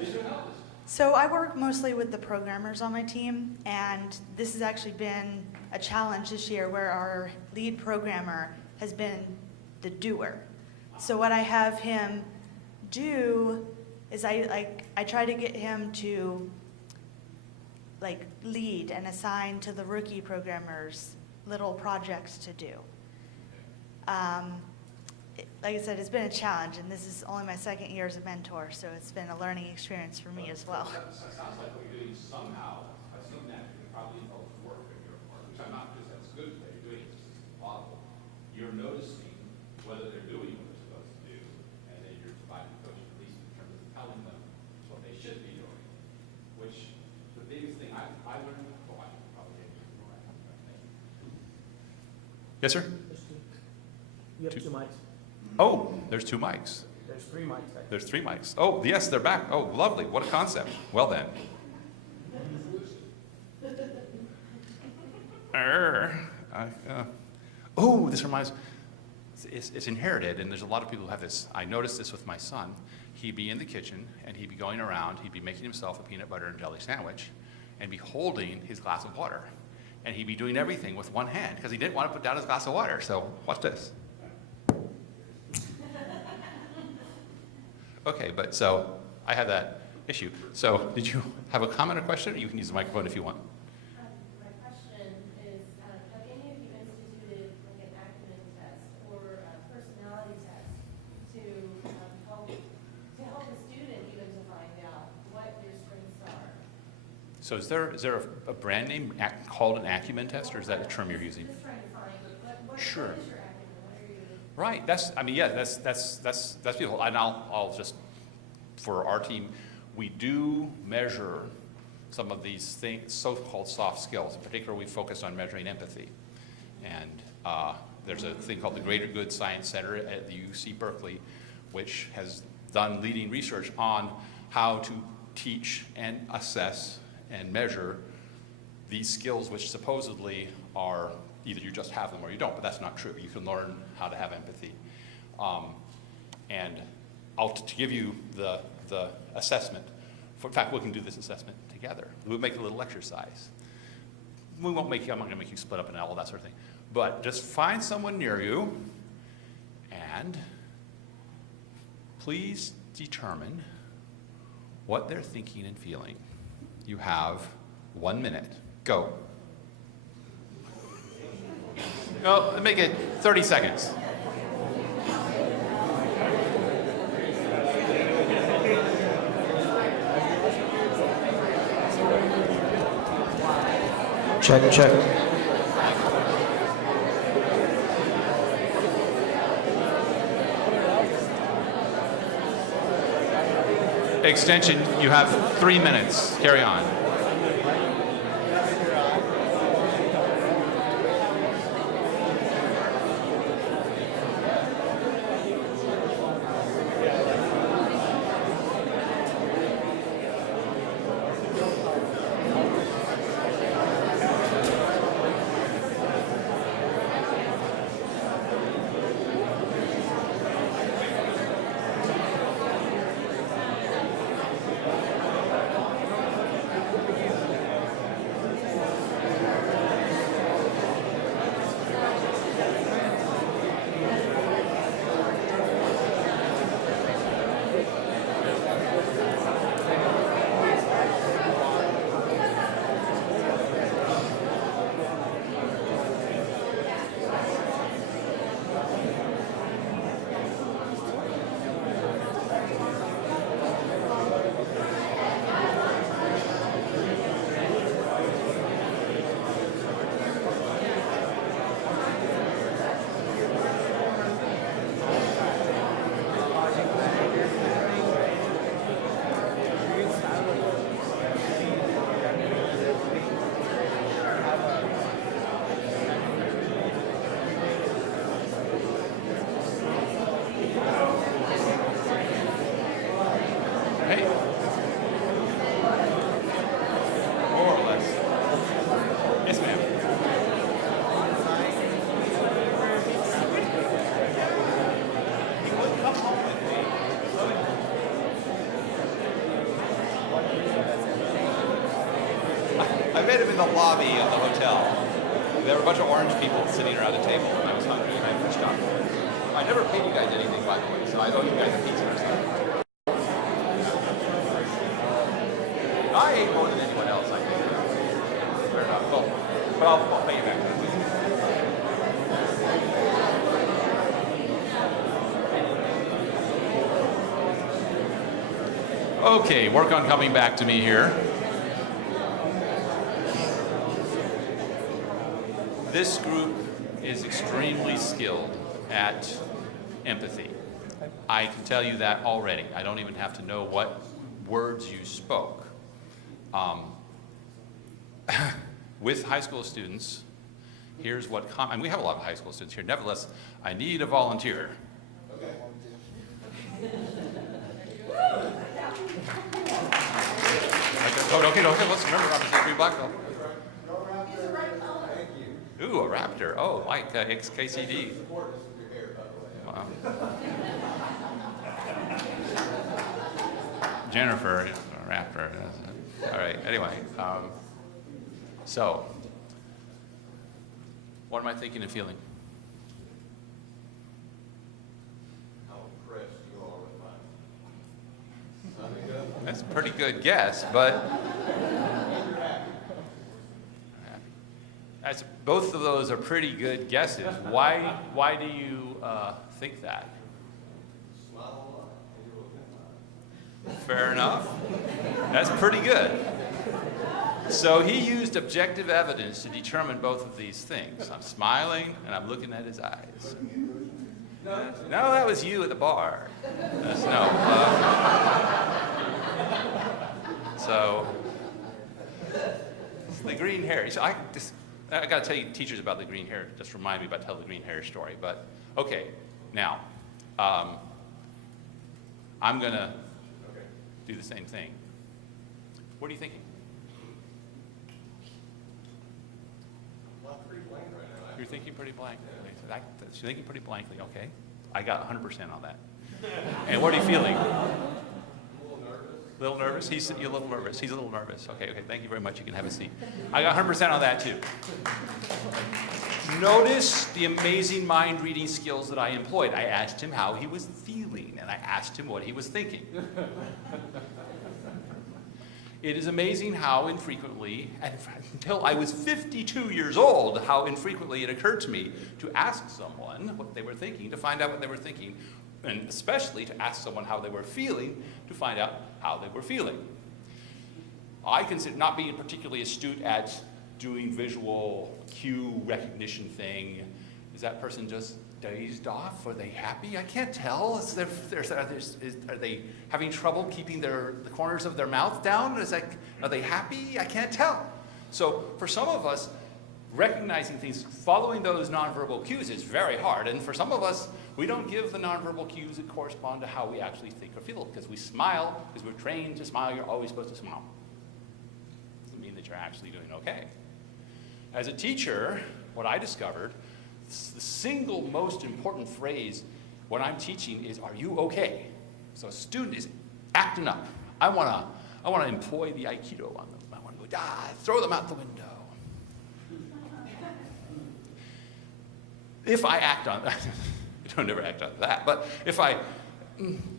This should help us. So I work mostly with the programmers on my team, and this has actually been a challenge this year where our lead programmer has been the doer. So what I have him do is I try to get him to like lead and assign to the rookie programmers little projects to do. Like I said, it's been a challenge, and this is only my second year as a mentor, so it's been a learning experience for me as well. It sounds like what you're doing somehow, I assume that you probably involves work in your part, which I'm not, because that's good that you're doing, it's just laudable. You're noticing whether they're doing what they're supposed to do, and then you're providing coaching, at least in terms of telling them what they should be doing, which the biggest thing I learned, well, I probably didn't do more. Yes, sir? You have two mics. Oh, there's two mics. There's three mics. Actually. There's three mics. Oh, yes, they're back. Oh, lovely. What a concept. Well then. Oh, this reminds, it's inherited, and there's a lot of people who have this. I noticed this with my son. He'd be in the kitchen, and he'd be going around, he'd be making himself a peanut butter and jelly sandwich, and be holding his glass of water. And he'd be doing everything with one hand, because he didn't want to put down his glass of water. So watch this. Okay, but so I have that issue. So did you have a comment or question? Or you can use the microphone if you want. My question is, have any of you instituted like an acumen test or a personality test to help a student even to find out what your strengths are? So is there a brand name called an acumen test, or is that a term you're using? Just trying to find what Sure. is your acumen? What are you? Right. That's beautiful. And I'll just, for our team, we do measure some of these things, so-called soft skills. In particular, we focus on measuring empathy. And there's a thing called the Greater Good Science Center at the UC Berkeley, which has done leading research on how to teach and assess and measure these skills, which supposedly are either you just have them or you don't, but that's not true. You can learn how to have empathy. And to give you the assessment, in fact, we can do this assessment together. We'll make a little exercise. I'm not gonna make you split up and all that sort of thing. But just find someone near you and please determine what they're thinking and feeling. You have 1 minute. Go. No, make it 30 seconds. Check, check. extension, you have 3 minutes. Carry on. Hey. More or less. Yes, ma'am. I met him in the lobby of the hotel. There were a bunch of orange people sitting around a table, and I was hungry, and I reached out. I never paid you guys anything, by the way, so I owe you guys a pizza or something. I ate more than anyone else, I think. Fair enough. Well, but I'll pay you back. Okay, work on coming back to me here. This group is extremely skilled at empathy. I can tell you that already. I don't even have to know what words you spoke. With high school students, here's what, and we have a lot of high school students here. Nevertheless, I need a volunteer. Okay. Okay, let's remember I'm a black belt. Ooh, a raptor. Oh, like XKCD. Wow. Jennifer, a raptor. All right, anyway. So, what am I thinking and feeling? How impressed you are with mine. That's a pretty good guess, but both of those are pretty good guesses. Why do you think that? Fair enough. That's pretty good. So he used objective evidence to determine both of these things. I'm smiling and I'm looking at his eyes. No, that was you at the bar. So it's the green hair. So I got to tell you teachers about the green hair. Just remind me about telling the green hair story. But okay, now I'm gonna do the same thing. What are you thinking? You're thinking pretty blankly. You're thinking pretty blankly. Okay, I got 100% on that. And what are you feeling? A little nervous? You're a little nervous. He's a little nervous. Okay, thank you very much. You can have a seat. I got 100% on that too. Notice the amazing mind reading skills that I employed. I asked him how he was feeling, and I asked him what he was thinking. It is amazing how infrequently, and until I was 52 years old, how infrequently it occurred to me to ask someone what they were thinking, to find out what they were thinking, and especially to ask someone how they were feeling, to find out how they were feeling. I consider not being particularly astute at doing visual cue recognition thing, Is that person just dazed off? Are they happy? I can't tell. Are they having trouble keeping the corners of their mouth down? Are they happy? I can't tell. So for some of us, recognizing things, following those nonverbal cues is very hard. And for some of us, we don't give the nonverbal cues that correspond to how we actually think or feel. Because we smile, because we're trained to smile, you're always supposed to smile. Doesn't mean that you're actually doing okay. As a teacher, what I discovered, the single most important phrase when I'm teaching is, are you okay? So a student is acting up. I want to employ the Aikido on them. I want to go, throw them out the window. If I act on that, I don't never act on that, but if I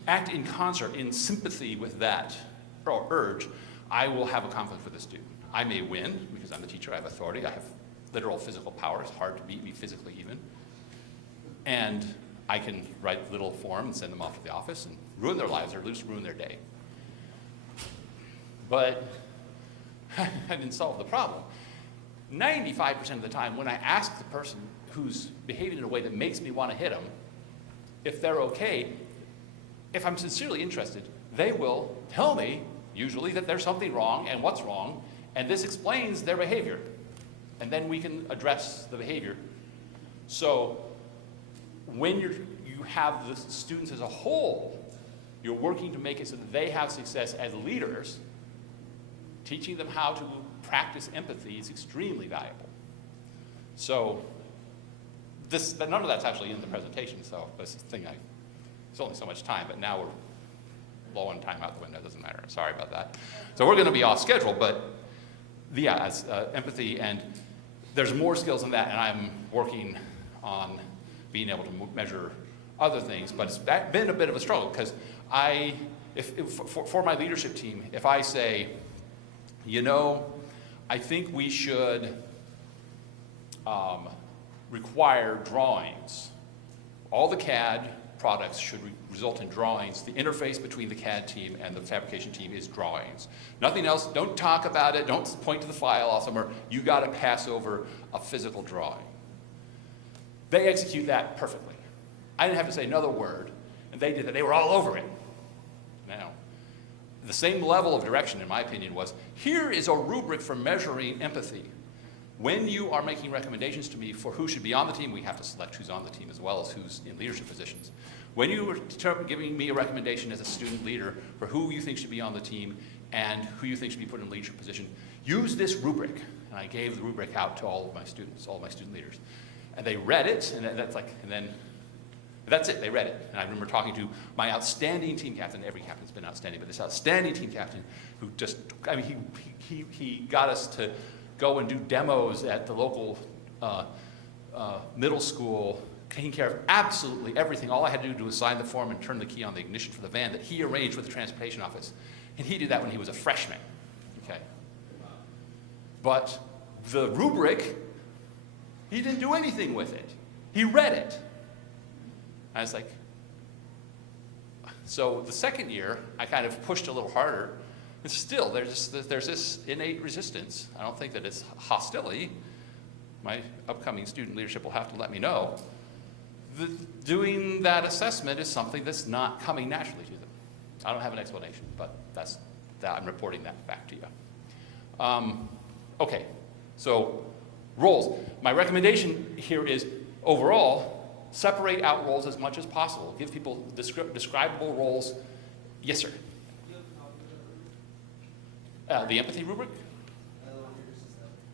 act in concert, in sympathy with that or urge, I will have a conflict with the student. I may win because I'm the teacher, I have authority, I have literal physical power, it's hard to beat me physically even. And I can write little form and send them off to the office and ruin their lives or at least ruin their day. But I didn't solve the problem. 95% of the time when I ask the person who's behaving in a way that makes me want to hit them, if they're okay, if I'm sincerely interested, they will tell me, usually, that there's something wrong and what's wrong, and this explains their behavior. And then we can address the behavior. So when you have the students as a whole, you're working to make it so that they have success as leaders. Teaching them how to practice empathy is extremely valuable. So none of that's actually in the presentation, so this thing, it's only so much time, but now we're blowing time out the window, it doesn't matter, sorry about that. So we're gonna be off schedule, but yeah, as empathy, and there's more skills in that, and I'm working on being able to measure other things, but it's been a bit of a struggle, because for my leadership team, if I say, you know, I think we should require drawings. All the CAD products should result in drawings. The interface between the CAD team and the fabrication team is drawings. Nothing else, don't talk about it, don't point to the file off somewhere. You gotta pass over a physical drawing. They execute that perfectly. I didn't have to say another word, and they did that. They were all over it. Now, the same level of direction, in my opinion, was, here is a rubric for measuring empathy. When you are making recommendations to me for who should be on the team, we have to select who's on the team as well as who's in leadership positions. When you are giving me a recommendation as a student leader for who you think should be on the team and who you think should be put in a leadership position, use this rubric. And I gave the rubric out to all of my students, all of my student leaders. And they read it, and that's it, they read it. And I remember talking to my outstanding team captain, every captain's been outstanding, but this outstanding team captain who just, I mean, he got us to go and do demos at the local middle school, taking care of absolutely everything. All I had to do was sign the form and turn the key on the ignition for the van that he arranged with the transportation office. And he did that when he was a freshman, okay? But the rubric, he didn't do anything with it. He read it. I was like, so the second year, I kind of pushed a little harder. And still, there's this innate resistance. I don't think that it's hostility. My upcoming student leadership will have to let me know. Doing that assessment is something that's not coming naturally to them. I don't have an explanation, but I'm reporting that back to you. Okay, so roles. My recommendation here is, overall, separate out roles as much as possible. Give people describable roles. Yes, sir. The empathy rubric?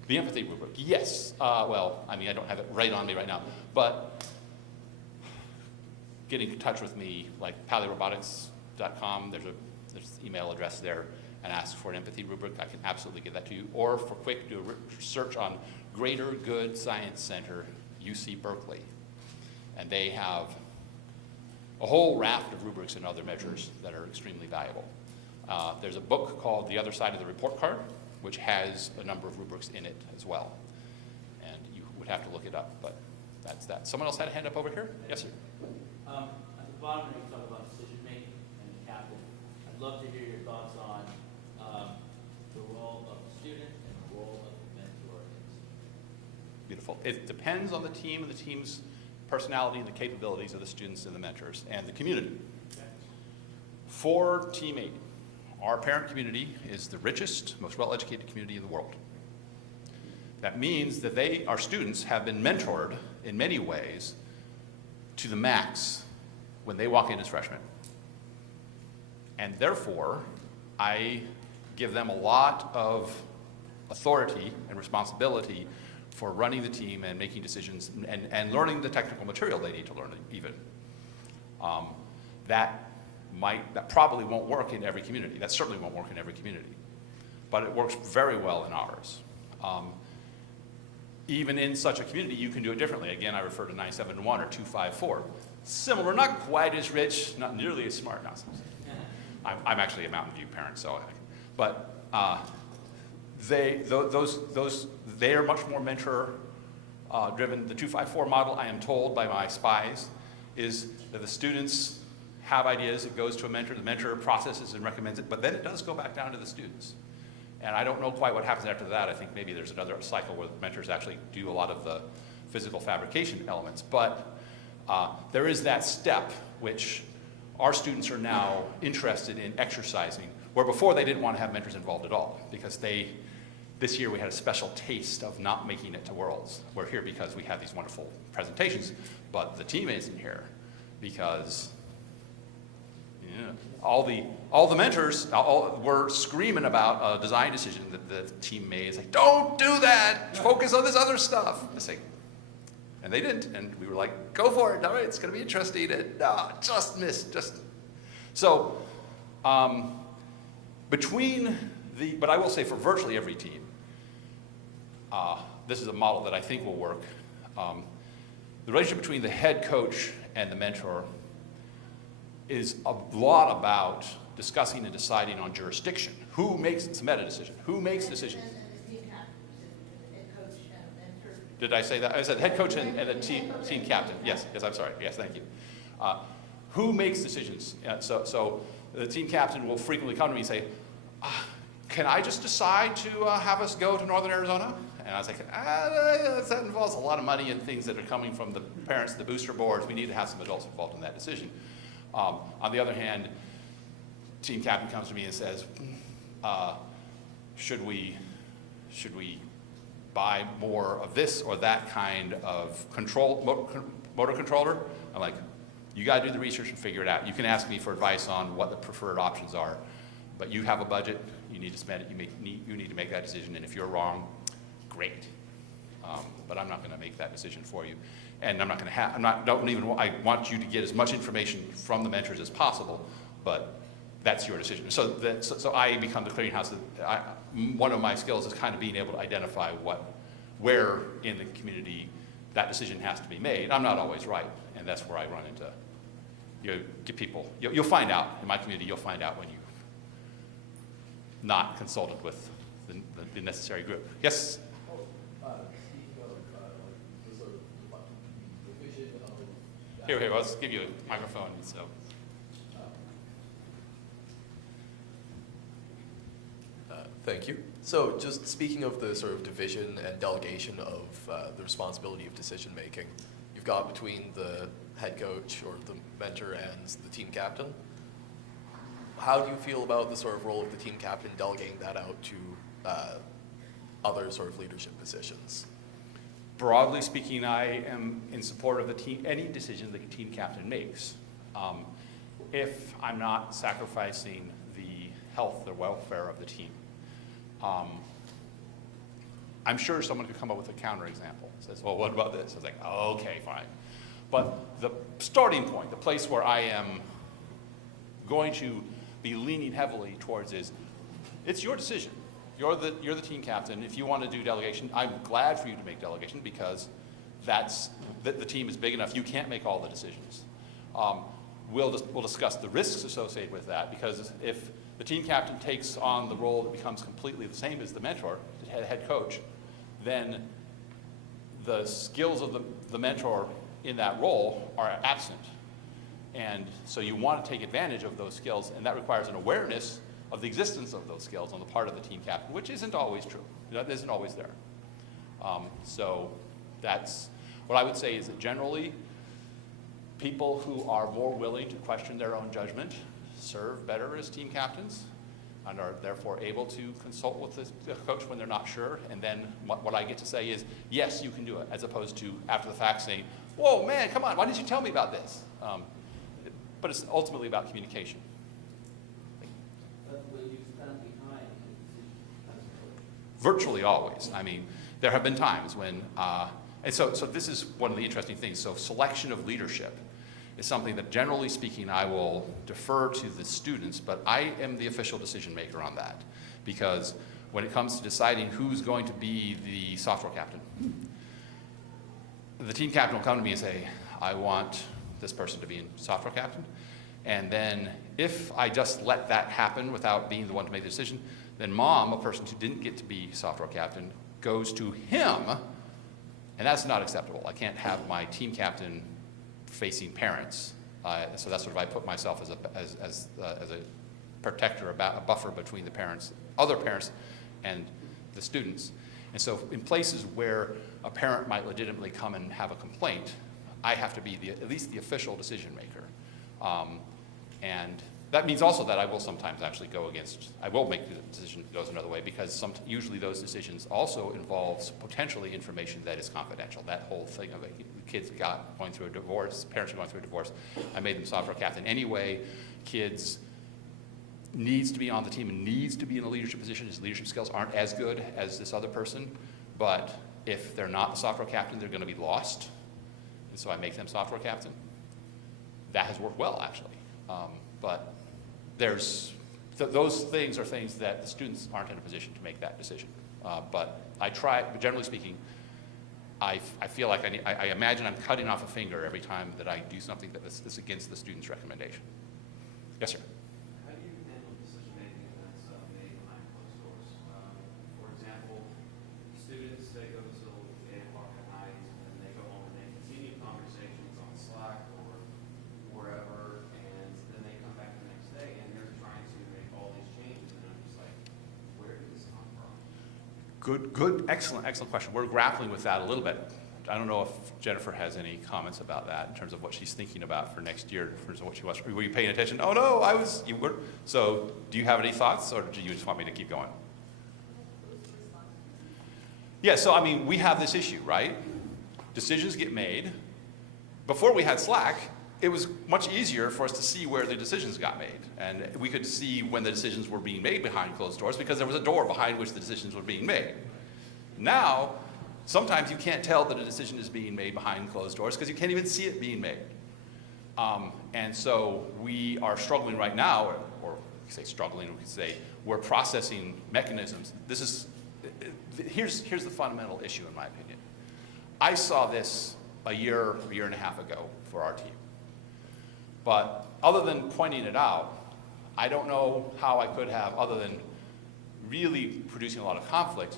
The empathy rubric, yes. Well, I mean, I don't have it right on me right now, but get in touch with me, like pallyrobotics.com, there's an email address there, and ask for an empathy rubric. I can absolutely give that to you. Or for quick, do a search on Greater Good Science Center, UC Berkeley. And they have a whole raft of rubrics and other measures that are extremely valuable. There's a book called The Other Side of the Report Card, which has a number of rubrics in it as well. And you would have to look it up, but that's that. Someone else had a hand up over here? Yes, sir. At the bottom, you talk about decision making and the captain. I'd love to hear your thoughts on the role of the student and the role of the mentor. beautiful. It depends on the team and the team's personality and the capabilities of the students and the mentors and the community. For Team 8, our parent community is the richest, most well-educated community in the world. That means that our students have been mentored in many ways to the max when they walk in as freshmen. And therefore, I give them a lot of authority and responsibility for running the team and making decisions and learning the technical material they need to learn even. That probably won't work in every community. That certainly won't work in every community. But it works very well in ours. Even in such a community, you can do it differently. Again, I refer to 971 or 254. Similar, not quite as rich, not nearly as smart. I'm actually a Mountain View parent, so, but they are much more mentor driven. The 254 model, I am told by my spies, is that the students have ideas, it goes to a mentor, the mentor processes and recommends it, but then it does go back down to the students. And I don't know quite what happens after that. I think maybe there's another cycle where mentors actually do a lot of the physical fabrication elements. But there is that step which our students are now interested in exercising, where before they didn't want to have mentors involved at all, because this year we had a special taste of not making it to Worlds. We're here because we have these wonderful presentations, but the team isn't here because all the mentors were screaming about a design decision that the team made. It's like, don't do that, focus on this other stuff. It's like, and they didn't, and we were like, go for it, all right, it's gonna be interesting, and no, just missed. So, but I will say for virtually every team, this is a model that I think will work. The relationship between the head coach and the mentor is a lot about discussing and deciding on jurisdiction. It's a meta decision. Who makes decisions? Did I say that? I said head coach and the team captain. Yes, I'm sorry. Yes, thank you. Who makes decisions? So the team captain will frequently come to me and say, can I just decide to have us go to Northern Arizona? And I was like, that involves a lot of money and things that are coming from the parents, the booster boards. We need to have some adults involved in that decision. On the other hand, team captain comes to me and says, should we buy more of this or that kind of motor controller? I'm like, you got to do the research and figure it out. You can ask me for advice on what the preferred options are, but you have a budget, you need to spend it, you need to make that decision, and if you're wrong, great. But I'm not going to make that decision for you. And I'm not going to I want you to get as much information from the mentors as possible, but that's your decision. So I become the clearinghouse. One of my skills is kind of being able to identify where in the community that decision has to be made. I'm not always right, and that's where I run into, get people, you'll find out, in my community, you'll find out when you've not consulted with the necessary group. Yes? Here, let's give you a microphone. So, thank you. So, just speaking of the sort of division and delegation of the responsibility of decision making, you've got between the head coach or the mentor and the team captain. How do you feel about the sort of role of the team captain delegating that out to other sort of leadership positions? Broadly speaking, I am in support of any decision the team captain makes. If I'm not sacrificing the health or welfare of the team. I'm sure someone could come up with a counterexample. Says, well, what about this? I was like, oh, okay, fine. But the starting point, the place where I am going to be leaning heavily towards is, it's your decision. You're the team captain. If you want to do delegation, I'm glad for you to make delegation because the team is big enough. You can't make all the decisions. We'll discuss the risks associated with that because if the team captain takes on the role that becomes completely the same as the mentor, the head coach, then the skills of the mentor in that role are absent. And so you want to take advantage of those skills, and that requires an awareness of the existence of those skills on the part of the team captain, which isn't always true. That isn't always there. So That's what I would say is that generally, people who are more willing to question their own judgment serve better as team captains and are therefore able to consult with the coach when they're not sure. And then what I get to say is, yes, you can do it, as opposed to after the fact saying, whoa, man, come on, why didn't you tell me about this? But it's ultimately about communication. But will you stand behind the decision as a coach? Virtually always. I mean, there have been times when, and so this is one of the interesting things. So selection of leadership is something that, generally speaking, I will defer to the students, but I am the official decision maker on that. Because when it comes to deciding who's going to be the softball captain, the team captain will come to me and say, I want this person to be softball captain. And then if I just let that happen without being the one to make the decision, then mom, a person who didn't get to be softball captain, goes to him, and that's not acceptable. I can't have my team captain facing parents. So that's sort of, I put myself as a protector, a buffer between the parents, other parents, and the students. And so in places where a parent might legitimately come and have a complaint, I have to be at least the official decision maker. And that means also that I will sometimes actually I will make the decision that goes another way, because usually those decisions also involves potentially information that is confidential. That whole thing of kids going through a divorce, parents are going through a divorce, I made them softball captain anyway. Kids needs to be on the team and needs to be in a leadership position. His leadership skills aren't as good as this other person, but if they're not the softball captain, they're going to be lost. And so I make them softball captain. That has worked well, actually. But those things are things that the students aren't in a position to make that decision. But I try, but generally speaking, I feel like I imagine I'm cutting off a finger every time that I do something that's against the student's recommendation. Yes, sir. How do you handle decision-making that's made behind closed doors? For example, students, they go till 8 o'clock at night, and they go home and they continue conversations on Slack or wherever, and then they come back the next day and they're trying to make all these changes, and I'm just like, where did this come from? Good, excellent question. We're grappling with that a little bit. I don't know if Jennifer has any comments about that in terms of what she's thinking about for next year, in terms of what she wants. Were you paying attention? Oh no, you were. So do you have any thoughts, or do you just want me to keep going? Yeah, so I mean, we have this issue, right? Decisions get made. Before we had Slack, it was much easier for us to see where the decisions got made. And we could see when the decisions were being made behind closed doors because there was a door behind which the decisions were being made. Now, sometimes you can't tell that a decision is being made behind closed doors because you can't even see it being made. And so we are struggling right now, or we say struggling, we could say we're processing mechanisms. Here's the fundamental issue in my opinion. I saw this a year and a half ago for our team. But other than pointing it out, I don't know how I could have, other than really producing a lot of conflict,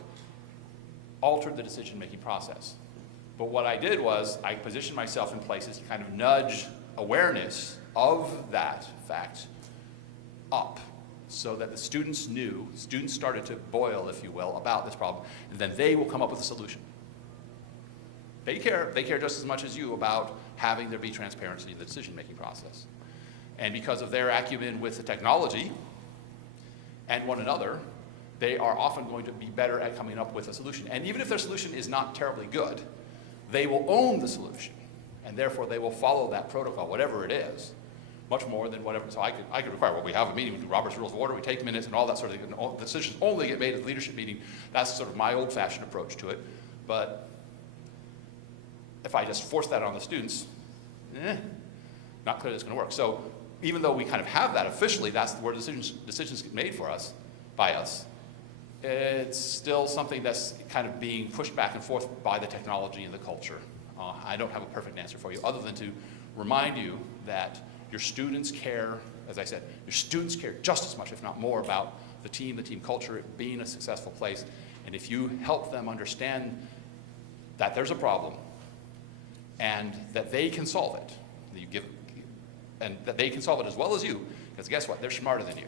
altered the decision-making process. But what I did was I positioned myself in places to kind of nudge awareness of that fact up so that the students started to boil, if you will, about this problem, and then they will come up with a solution. They care just as much as you about having there be transparency in the decision-making process. And because of their acumen with the technology and one another, they are often going to be better at coming up with a solution. And even if their solution is not terribly good, they will own the solution. And therefore, they will follow that protocol, whatever it is, much more than whatever. So I could require, well, we have a meeting, we do Robert's Rules of Order, we take minutes and all that sort of thing. And decisions only get made at the leadership meeting. That's sort of my old-fashioned approach to it. But if I just force that on the students, not clear it's going to work. So even though we kind of have that officially, that's where decisions get made for us, by us, it's still something that's kind of being pushed back and forth by the technology and the culture. I don't have a perfect answer for you other than to remind you that your students care, as I said, your students care just as much, if not more, about the team culture, it being a successful place. And if you help them understand that there's a problem and that they can solve it, and that they can solve it as well as you, because guess what? They're smarter than you.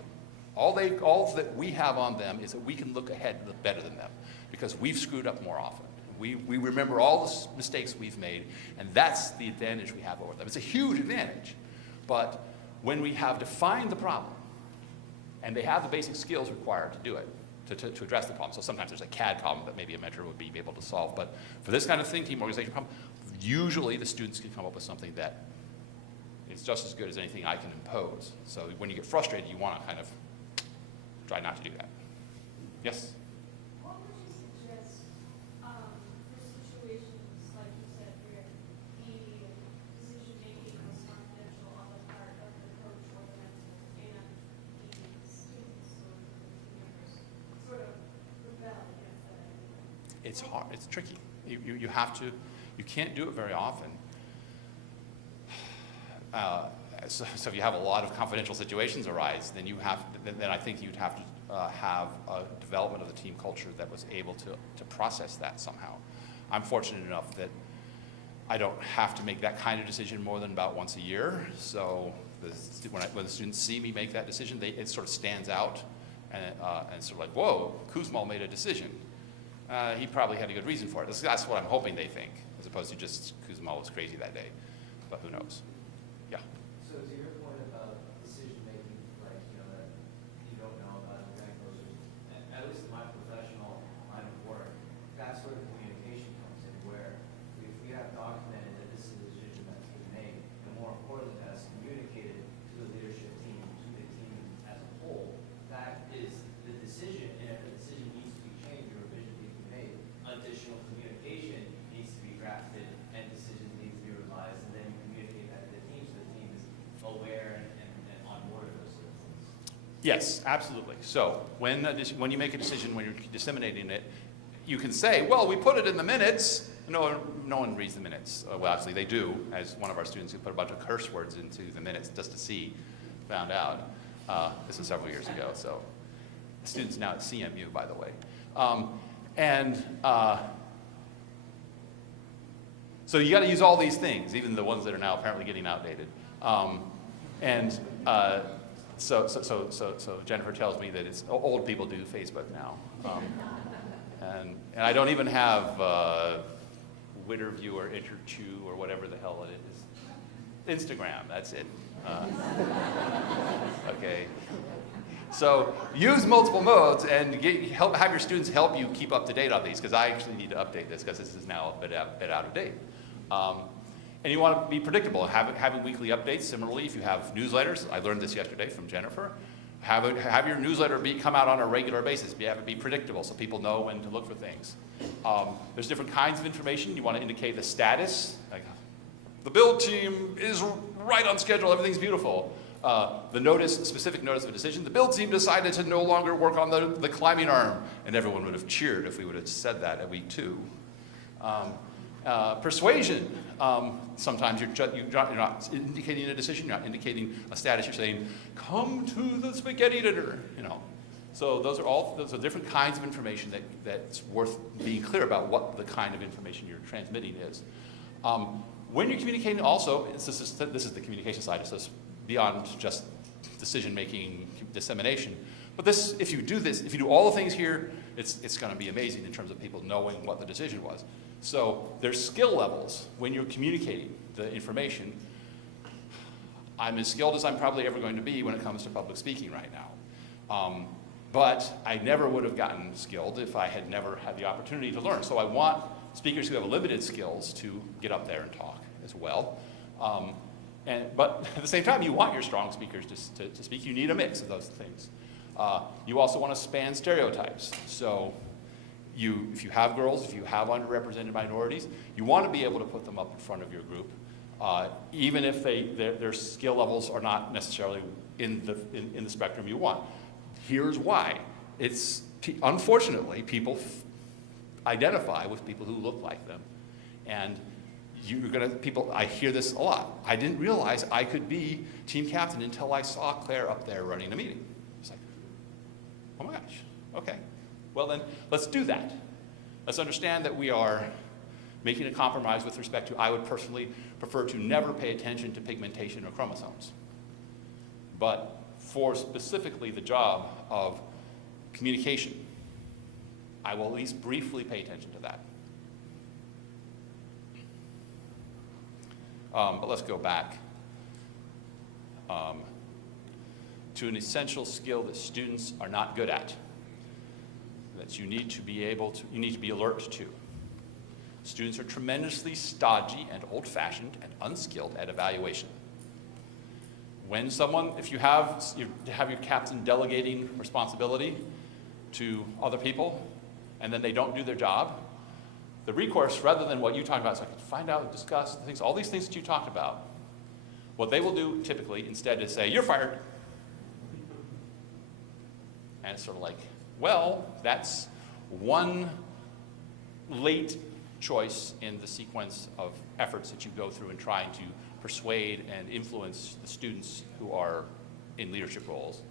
All that we have on them is that we can look ahead and look better than them because we've screwed up more often. We remember all the mistakes we've made, and that's the advantage we have over them. It's a huge advantage. But when we have defined the problem, and they have the basic skills required to do it, to address the problem. So sometimes there's a CAD problem that maybe a mentor would be able to solve. But for this kind of thing, team organization problem, usually the students can come up with something that is just as good as anything I can impose. So when you get frustrated, you want to kind of try not to do that. Yes? What would you suggest for situations, like you said, where the decision-making was confidential on the part of the coach or the mentor, and the students or the members sort of rebel against that idea? It's hard. It's tricky. You have to. You can't do it very often. So if you have a lot of confidential situations arise, then then I think you'd have to have a development of the team culture that was able to process that somehow. I'm fortunate enough that I don't have to make that kind of decision more than about once a year. So when the students see me make that decision, it sort of stands out, and sort of like, whoa, Kuzmal made a decision. He probably had a good reason for it. That's what I'm hoping they think, as opposed to just Kuzmal was crazy that day. But who knows? Yeah. So to your point about decision-making, like, that you don't know about and that goes, at least in my professional line of work, that's where the communication comes in, where if we have documented that this is a decision that's being made, and more importantly, that's communicated to the leadership team, to the team as a whole, that is the decision, and if the decision needs to be changed or a revision needs to be made, additional communication needs to be drafted, and decisions need to be revised, and then you communicate that to the team, so the team is aware and on board with those sort of things. Yes, absolutely. So when you make a decision, when you're disseminating it, you can say, well, we put it in the minutes. No one reads the minutes. Well, actually, they do, as one of our students who put a bunch of curse words into the minutes just to see found out. This was several years ago. So students now at CMU, by the way. So you got to use all these things, even the ones that are now apparently getting outdated. So Jennifer tells me that it's old people do Facebook now, and I don't even have Twitterview or Interchew or whatever the hell it is. Instagram, that's it. Okay. So use multiple modes and have your students help you keep up to date on these, because I actually need to update this because this is now a bit out of date. And you want to be predictable. Having weekly updates. Similarly, if you have newsletters, I learned this yesterday from Jennifer. Have your newsletter come out on a regular basis. Have it be predictable so people know when to look for things. There's different kinds of information. You want to indicate the status. Like, the build team is right on schedule. Everything's beautiful. The specific notice of a decision. The build team decided to no longer work on the climbing arm, and everyone would have cheered if we would have said that at week 2. Persuasion. Sometimes you're not indicating a decision, you're not indicating a status, you're saying, come to the spaghetti dinner, So those are different kinds of information that's worth being clear about what the kind of information you're transmitting is. When you're communicating also, this is the communication side, so it's beyond just decision-making, dissemination. But if you do all the things here, it's going to be amazing in terms of people knowing what the decision was. So there's skill levels when you're communicating the information. I'm as skilled as I'm probably ever going to be when it comes to public speaking right now. But I never would have gotten skilled if I had never had the opportunity to learn. So I want speakers who have limited skills to get up there and talk as well. But at the same time, you want your strong speakers to speak. You need a mix of those things. You also want to span stereotypes. So if you have girls, if you have underrepresented minorities, you want to be able to put them up in front of your group, even if their skill levels are not necessarily in the spectrum you want. Here's why. Unfortunately, people identify with people who look like them. And I hear this a lot. I didn't realize I could be team captain until I saw Claire up there running the meeting. It's like, oh my gosh, okay. Well then, let's do that. Let's understand that we are making a compromise with respect to, I would personally prefer to never pay attention to pigmentation or chromosomes. But for specifically the job of communication, I will at least briefly pay attention to that. But let's go back to an essential skill that students are not good at, that you need to be alert to. Students are tremendously stodgy and old-fashioned and unskilled at evaluation. When if you have your captain delegating responsibility to other people, and then they don't do their job, the recourse, rather than what you talked about, is like find out, discuss things, all these things that you talked about. What they will do typically instead is say, "You're fired." And it's sort of like, well, that's one late choice in the sequence of efforts that you go through in trying to persuade and influence the students who are in leadership roles.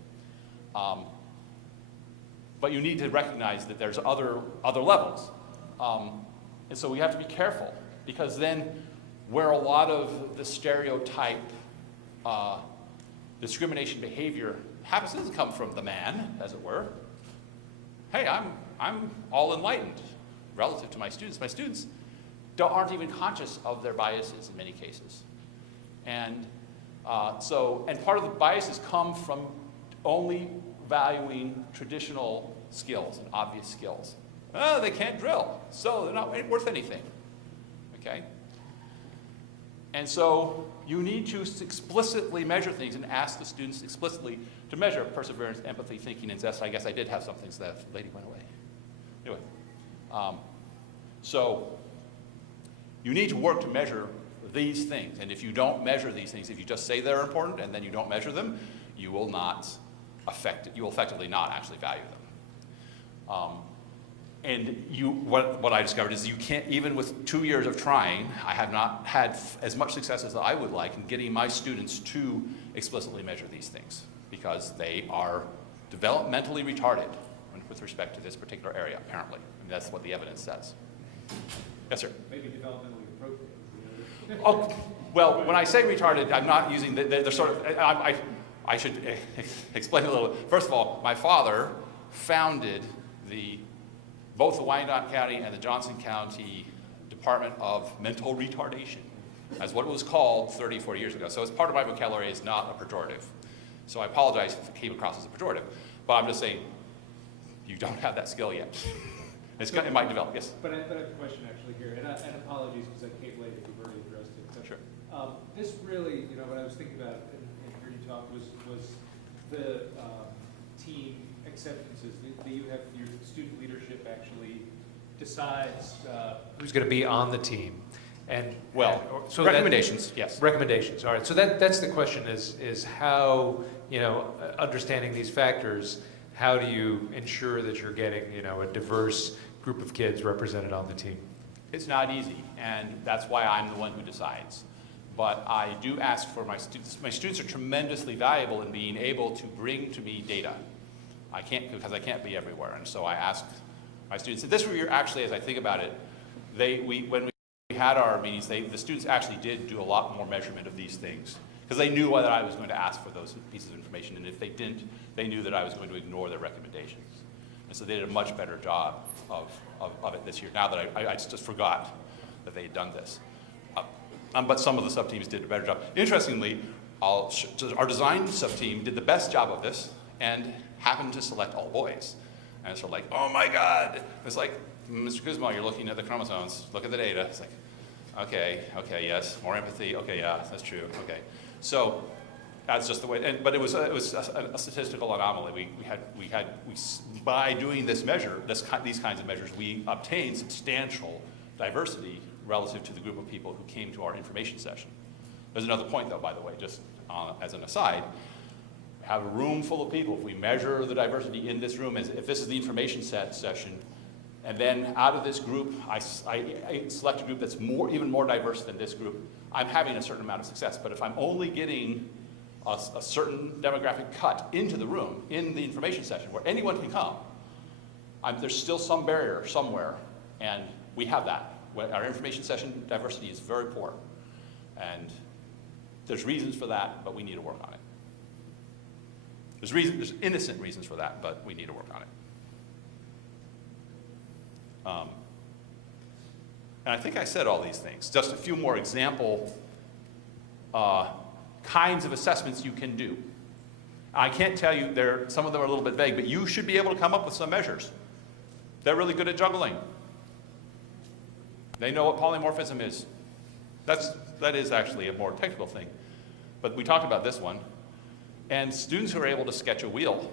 But you need to recognize that there's other levels. And so we have to be careful, because then where a lot of the stereotype discrimination behavior happens, it doesn't come from the man, as it were. Hey, I'm all enlightened relative to my students. My students aren't even conscious of their biases in many cases. And part of the biases come from only valuing traditional skills and obvious skills. Oh, they can't drill, so they're not worth anything, okay? And so you need to explicitly measure things and ask the students explicitly to measure perseverance, empathy, thinking, and zest. I guess I did have some things that the lady went away. Anyway, so you need to work to measure these things. And if you don't measure these things, if you just say they're important and then you don't measure them, you will effectively not actually value them. What I discovered is you can't, even with 2 years of trying, I have not had as much success as I would like in getting my students to explicitly measure these things, because they are developmentally retarded with respect to this particular area, apparently. I mean, that's what the evidence says. Yes, sir? Maybe developmentally appropriate. Oh, well, when I say retarded, I'm not using, they're sort of, I should explain a little. First of all, my father founded both the Wyandotte County and the Johnson County Department of Mental Retardation. That's what it was called 30, 40 years ago. So it's part of my vocabulary, is not a pejorative. So I apologize if it came across as a pejorative. But I'm just saying, you don't have that skill yet. It might develop, yes? But I have a question actually here, and apologies because I came late if you've already addressed it. But, Sure. This really, what I was thinking about and hearing you talk was the team acceptances. That you have your student leadership actually decides who's going to be on the team. So recommendations, yes. Recommendations, all right. So that's the question is how, understanding these factors, how do you ensure that you're getting, a diverse group of kids represented on the team? It's not easy, and that's why I'm the one who decides. But I do ask for my students. My students are tremendously valuable in being able to bring to me data. Because I can't be everywhere, and so I ask my students. This year, actually, as I think about it, when we had our meetings, the students actually did do a lot more measurement of these things, because they knew that I was going to ask for those pieces of information, and if they didn't, they knew that I was going to ignore their recommendations. And so they did a much better job of it this year, now that I just forgot that they had done this. But some of the sub-teams did a better job. Interestingly, our design sub-team did the best job of this and happened to select all boys. And it's sort of like, oh my God. It's like, Mr. Kuzma, you're looking at the chromosomes, look at the data. It's like, okay, yes, more empathy, okay, yeah, that's true, okay. So that's just the way, but it was a statistical anomaly. By doing this measure, these kinds of measures, we obtained substantial diversity relative to the group of people who came to our information session. There's another point though, by the way, just as an aside. Have a room full of people. If we measure the diversity in this room, if this is the information session, and then out of this group, I select a group that's even more diverse than this group, I'm having a certain amount of success. But if I'm only getting a certain demographic cut into the room, in the information session, where anyone can come, there's still some barrier somewhere, and we have that. Our information session diversity is very poor. And there's reasons for that, but we need to work on it. There's innocent reasons for that, but we need to work on it. And I think I said all these things. Just a few more example kinds of assessments you can do. I can't tell you, some of them are a little bit vague, but you should be able to come up with some measures. They're really good at juggling. They know what polymorphism is. That is actually a more technical thing. But we talked about this one. And students who are able to sketch a wheel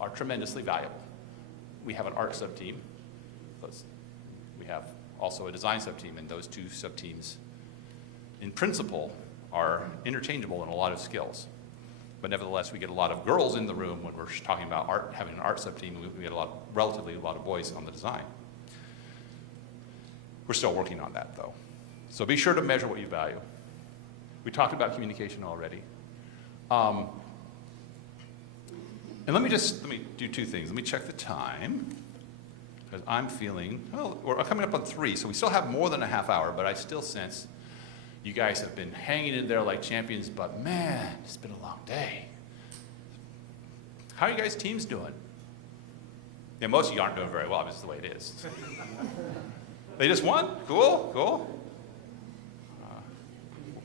are tremendously valuable. We have an art sub-team. We have also a design sub-team, and those two sub-teams, in principle, are interchangeable in a lot of skills. But nevertheless, we get a lot of girls in the room when we're talking about art, having an art sub-team. We get relatively a lot of boys on the design. We're still working on that, though. So be sure to measure what you value. We talked about communication already. And let me do two things. Let me check the time, because I'm feeling, well, we're coming up on 3, so we still have more than a half hour, but I still sense you guys have been hanging in there like champions, but man, it's been a long day. How are you guys' teams doing? Yeah, most of you aren't doing very well, this is the way it is. They just won? Cool, cool.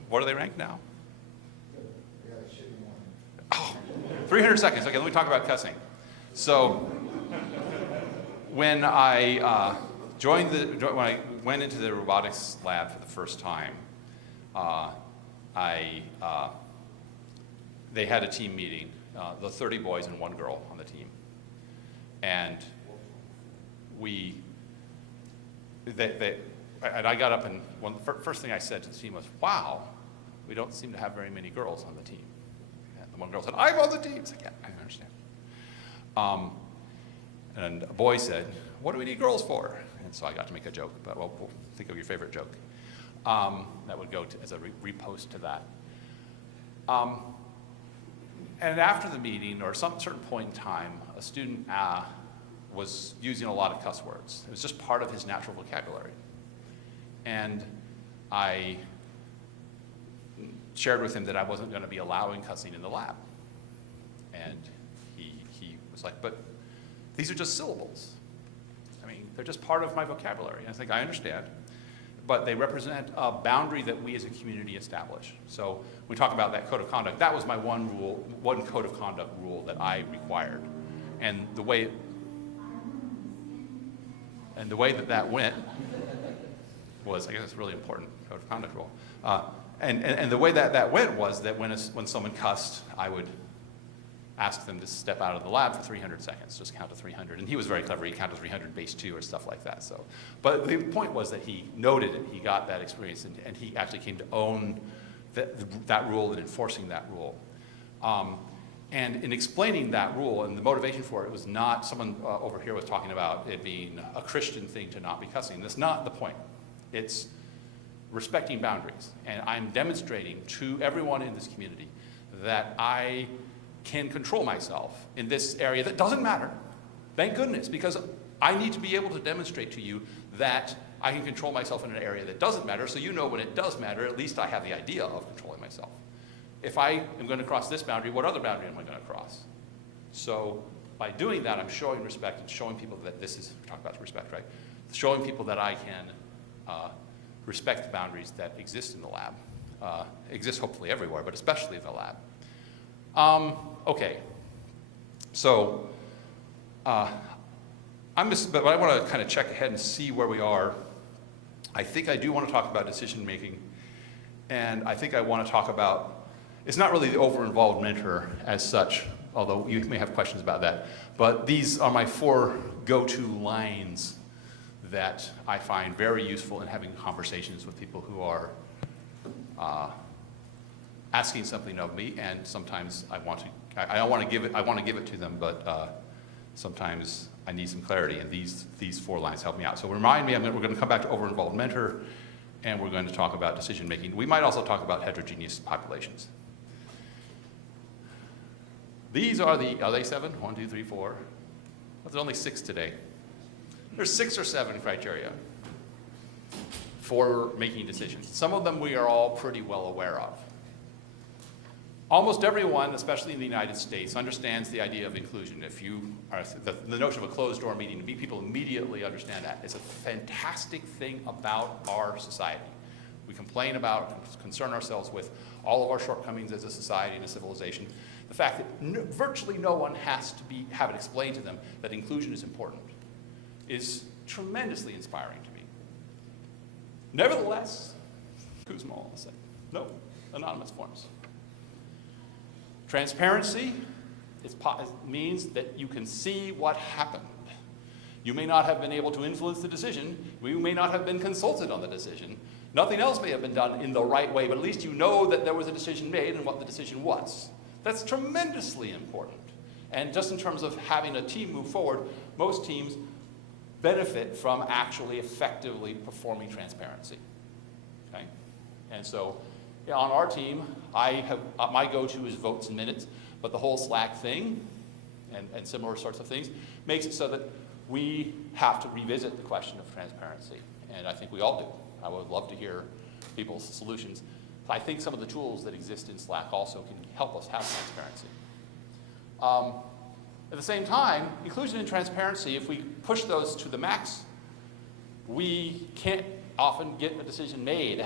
What are they ranked now? Oh, 300 seconds. Okay, let me talk about cussing. So, when I when I went into the robotics lab for the first time, they had a team meeting, the 30 boys and 1 girl on the team, and I got up and first thing I said to the team was, "Wow, we don't seem to have very many girls on the team." And the 1 girl said, "I'm on the team." I said, "Yeah, I understand." And a boy said, "What do we need girls for?" And so I got to make a joke, but well, think of your favorite joke. That would go as a repost to that. And after the meeting, or some certain point in time, a student was using a lot of cuss words. It was just part of his natural vocabulary. And I shared with him that I wasn't going to be allowing cussing in the lab. And he was like, "But these are just syllables. I mean, they're just part of my vocabulary." And I think, I understand. But they represent a boundary that we as a community establish. So when we talk about that code of conduct, that was my one code of conduct rule that I required. And the way that went was, I guess it's a really important code of conduct rule. And the way that went was that when someone cussed, I would ask them to step out of the lab for 300 seconds, just count to 300. And he was very clever. He counted 300 base 2 or stuff like that. So, but the point was that he noted it. He got that experience, and he actually came to own that rule and enforcing that rule. And in explaining that rule and the motivation for it was not, someone over here was talking about it being a Christian thing to not be cussing. That's not the point. It's respecting boundaries. And I'm demonstrating to everyone in this community that I can control myself in this area that doesn't matter. Thank goodness, because I need to be able to demonstrate to you that I can control myself in an area that doesn't matter, so you know when it does matter, at least I have the idea of controlling myself. If I am going to cross this boundary, what other boundary am I going to cross? So by doing that, I'm showing respect and showing people that this is, we're talking about respect, right? Showing people that I can respect the boundaries that exist in the lab, exist hopefully everywhere, but especially in the lab. Okay, so but I want to kind of check ahead and see where we are. I think I do want to talk about decision making, and I think I want to talk about, it's not really the over-involved mentor as such, although you may have questions about that, but these are my 4 go-to lines that I find very useful in having conversations with people who are asking something of me, and sometimes I want to give it to them, but sometimes I need some clarity, and these 4 lines help me out. So remind me, we're going to come back to over-involved mentor, and we're going to talk about decision making. We might also talk about heterogeneous populations. These are they 7? 1, 2, 3, 4. Well, there's only 6 today. There's 6 or 7 criteria for making decisions. Some of them we are all pretty well aware of. Almost everyone, especially in the United States, understands the idea of inclusion. If you are, the notion of a closed door meeting, people immediately understand that. It's a fantastic thing about our society. We complain about, concern ourselves with all of our shortcomings as a society and a civilization. The fact that virtually no one has to have it explained to them that inclusion is important is tremendously inspiring to me. Nevertheless, Kuzma will say, no, anonymous forms. Transparency means that you can see what happened. You may not have been able to influence the decision. You may not have been consulted on the decision. Nothing else may have been done in the right way, but at least you know that there was a decision made and what the decision was. That's tremendously important. And just in terms of having a team move forward, most teams benefit from actually effectively performing transparency. Okay? And so on our team, my go-to is votes and minutes, but the whole Slack thing and similar sorts of things makes it so that we have to revisit the question of transparency. And I think we all do. I would love to hear people's solutions. I think some of the tools that exist in Slack also can help us have transparency. At the same time, inclusion and transparency, if we push those to the max, we can't often get a decision made.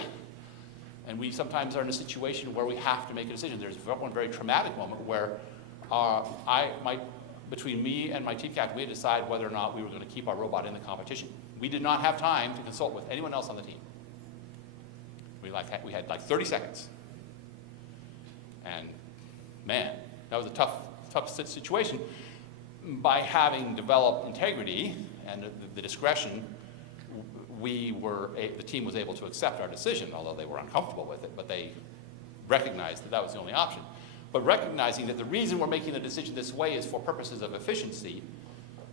And we sometimes are in a situation where we have to make a decision. There's one very traumatic moment where between me and my team captain, we had to decide whether or not we were going to keep our robot in the competition. We did not have time to consult with anyone else on the team. We had like 30 seconds. And man, that was a tough situation. By having developed integrity and the discretion, the team was able to accept our decision, although they were uncomfortable with it, but they recognized that that was the only option. But recognizing that the reason we're making the decision this way is for purposes of efficiency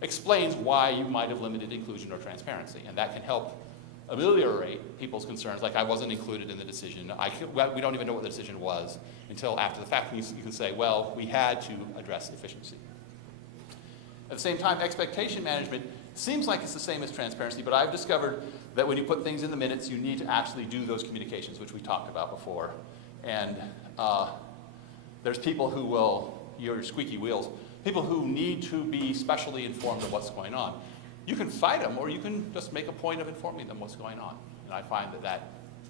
explains why you might have limited inclusion or transparency. And that can help ameliorate people's concerns, like I wasn't included in the decision. We don't even know what the decision was until after the fact. You can say, well, we had to address efficiency. At the same time, expectation management seems like it's the same as transparency, but I've discovered that when you put things in the minutes, you need to actually do those communications, which we talked about before. And there's people who will, your squeaky wheels, people who need to be specially informed of what's going on. You can fight them, or you can just make a point of informing them what's going on. And I find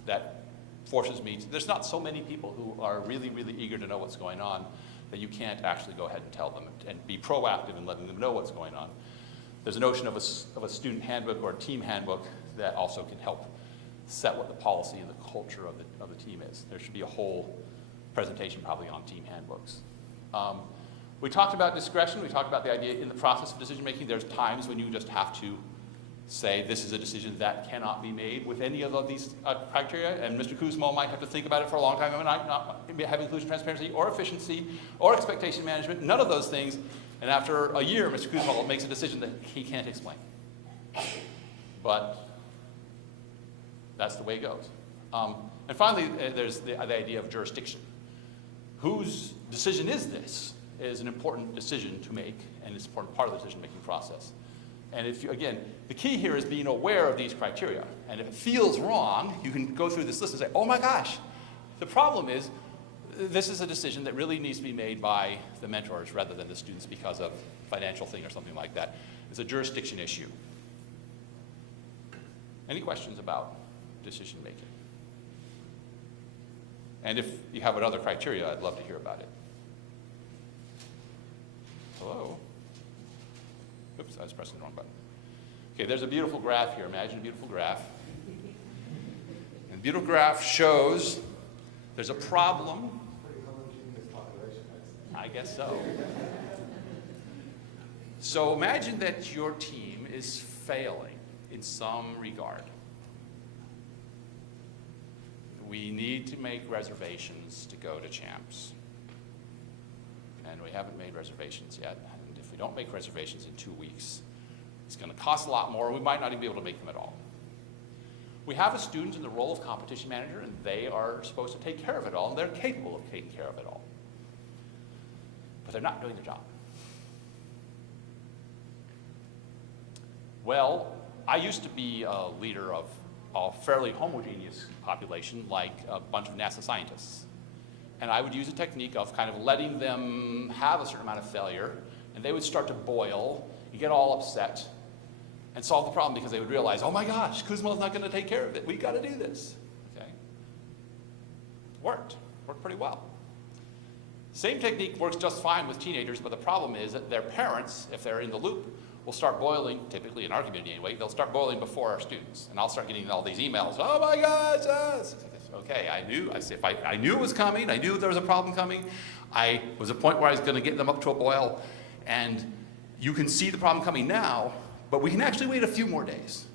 that forces me to, there's not so many people who are really, really eager to know what's going on that you can't actually go ahead and tell them and be proactive in letting them know what's going on. There's a notion of a student handbook or a team handbook that also can help set what the policy and the culture of the team is. There should be a whole presentation probably on team handbooks. We talked about discretion. We talked about the idea in the process of decision making, there's times when you just have to say this is a decision that cannot be made with any of these criteria, and Mr. Kuzma might have to think about it for a long time. I might not have inclusion, transparency, or efficiency, or expectation management, none of those things. And after a year, Mr. Kuzma makes a decision that he can't explain. But that's the way it goes. And finally, there's the idea of jurisdiction. Whose decision is this is an important decision to make, and it's an important part of the decision-making process. And again, the key here is being aware of these criteria. And if it feels wrong, you can go through this list and say, oh my gosh, the problem is this is a decision that really needs to be made by the mentors rather than the students because of financial thing or something like that. It's a jurisdiction issue. Any questions about decision making? And if you have another criteria, I'd love to hear about it. Hello? Oops, I was pressing the wrong button. Okay, there's a beautiful graph here. Imagine a beautiful graph. And the beautiful graph shows there's a problem. Pretty homogeneous population, I guess so. So imagine that your team is failing in some regard. We need to make reservations to go to champs. And we haven't made reservations yet. And if we don't make reservations in 2 weeks, it's going to cost a lot more, and we might not even be able to make them at all. We have a student in the role of competition manager, and they are supposed to take care of it all, and they're capable of taking care of it all. But they're not doing their job. Well, I used to be a leader of a fairly homogeneous population, like a bunch of NASA scientists. And I would use a technique of kind of letting them have a certain amount of failure, and they would start to boil and get all upset and solve the problem because they would realize, oh my gosh, Kuzma's not going to take care of it. We've got to do this. Okay? worked pretty well. Same technique works just fine with teenagers, but the problem is that their parents, if they're in the loop, will start boiling, typically in our community anyway, they'll start boiling before our students. And I'll start getting all these emails, oh my gosh, okay, I knew it was coming, I knew there was a problem coming. I was at a point where I was gonna get them up to a boil, and you can see the problem coming now, but we can actually wait a few more days.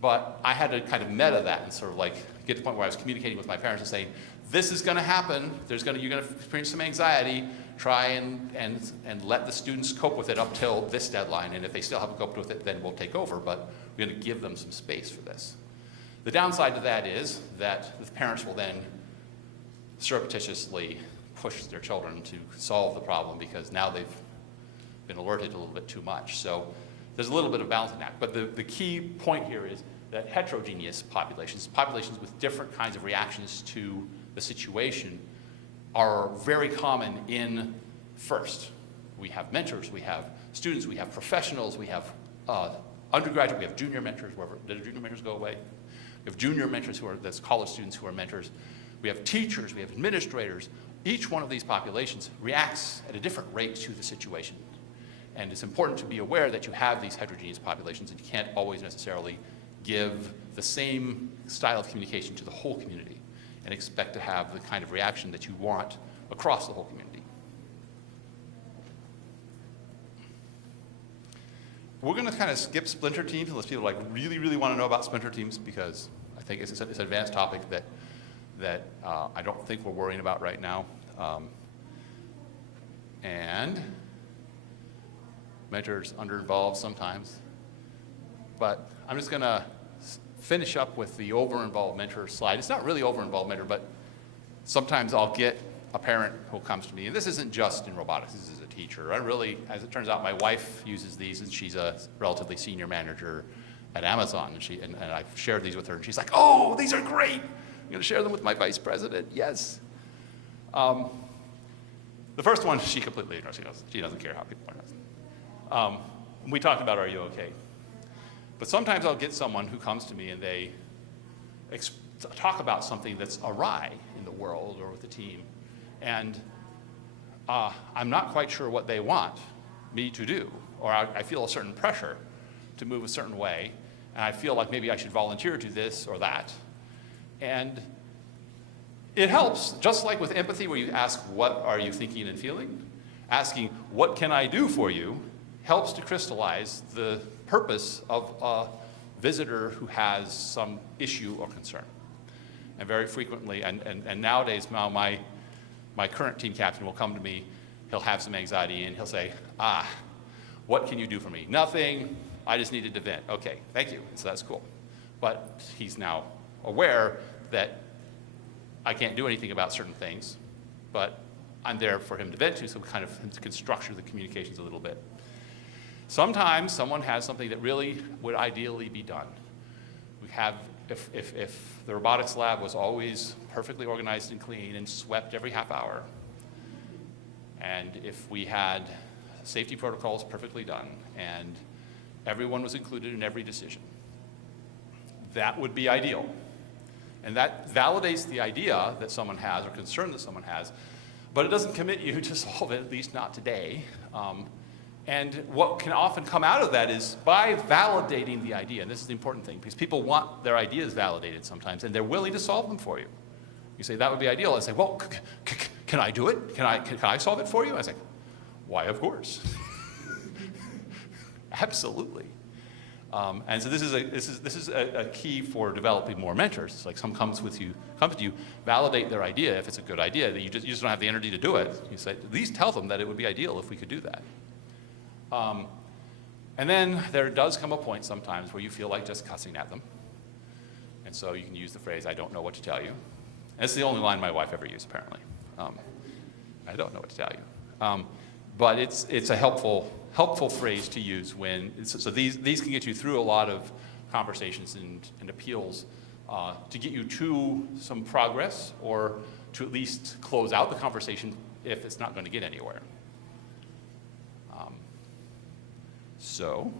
But I had to kind of meta that and sort of like get to the point where I was communicating with my parents and saying, this is going to happen. You're going to experience some anxiety. Try and let the students cope with it up till this deadline. And if they still haven't coped with it, then we'll take over. But we're going to give them some space for this. The downside to that is that the parents will then surreptitiously push their children to solve the problem because now they've been alerted a little bit too much. So there's a little bit of balancing act. But the key point here is that heterogeneous populations, populations with different kinds of reactions to the situation, are very common in FIRST. We have mentors, we have students, we have professionals, we have undergraduate, we have junior mentors. Did junior mentors go away? We have junior mentors that's college students who are mentors. We have teachers, we have administrators. Each one of these populations reacts at a different rate to the situation. And it's important to be aware that you have these heterogeneous populations and you can't always necessarily give the same style of communication to the whole community and expect to have the kind of reaction that you want across the whole community. We're going to kind of skip splinter teams unless people like really want to know about splinter teams, because I think it's an advanced topic that I don't think we're worrying about right now. And mentors under-involved sometimes. But I'm just going to finish up with the over-involved mentor slide. It's not really over-involved mentor, but sometimes I'll get a parent who comes to me, and this isn't just in robotics, this is a teacher. I really, as it turns out, my wife uses these, and she's a relatively senior manager at Amazon, and I've shared these with her, and she's like, oh, these are great. I'm going to share them with my vice president. Yes. The first one, she completely ignores. She doesn't care how people are. We talked about, are you okay? But sometimes I'll get someone who comes to me and they talk about something that's awry in the world or with the team. And I'm not quite sure what they want me to do, or I feel a certain pressure to move a certain way, and I feel like maybe I should volunteer to this or that. And it helps, just like with empathy, where you ask, what are you thinking and feeling? Asking, what can I do for you, helps to crystallize the purpose of a visitor who has some issue or concern. And very frequently, and nowadays, now my current team captain will come to me, he'll have some anxiety, and he'll say, what can you do for me? Nothing, I just needed to vent. Okay, thank you, so that's cool. But he's now aware that I can't do anything about certain things, but I'm there for him to vent to, so we kind of can structure the communications a little bit. Sometimes someone has something that really would ideally be done. We have, if the robotics lab was always perfectly organized and clean and swept every half hour, and if we had safety protocols perfectly done, and everyone was included in every decision, that would be ideal. And that validates the idea that someone has or concern that someone has, but it doesn't commit you to solve it, at least not today. And what can often come out of that is by validating the idea, and this is the important thing, because people want their ideas validated sometimes, and they're willing to solve them for you. You say, that would be ideal. I say, well, can I do it? Can I solve it for you? I say, why, of course. Absolutely. And so this is a key for developing more mentors. It's like someone comes to you, validate their idea if it's a good idea. That you just don't have the energy to do it. You say, at least tell them that it would be ideal if we could do that. And then there does come a point sometimes where you feel like just cussing at them. And so you can use the phrase, I don't know what to tell you. And it's the only line my wife ever used, apparently. I don't know what to tell you. But it's a helpful phrase to use when, so these can get you through a lot of conversations and appeals to get you to some progress, or to at least close out the conversation if it's not going to get anywhere. So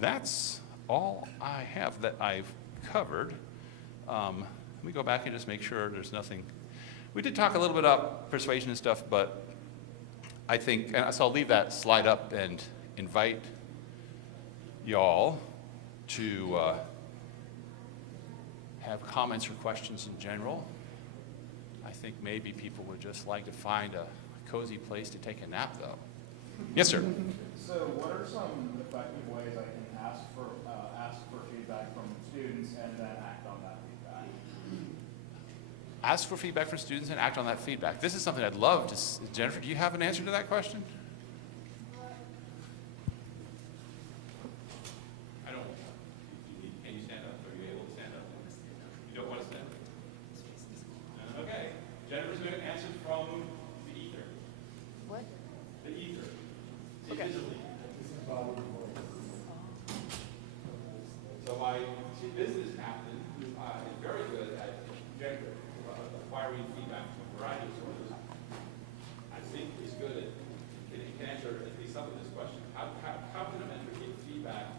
that's all I have that I've covered. let me go back and just make sure there's nothing. We did talk a little bit about persuasion and stuff, but I think, and so I'll leave that slide up and invite y'all to have comments or questions in general. I think maybe people would just like to find a cozy place to take a nap, though. Yes, sir. So what are some effective ways I can ask for feedback from students and then act on that feedback? Ask for feedback from students and act on that feedback. This is something I'd love to, Jennifer, do you have an answer to that question? I don't, can you stand up? Are you able to stand up? You don't want to stand up? Okay. Jennifer's going to answer from the ether. What? The ether. Okay. Visibly. So my business captain, who is very good at acquiring feedback from a variety of sources, I think is good at, can answer at least some of this question. How can a mentor get feedback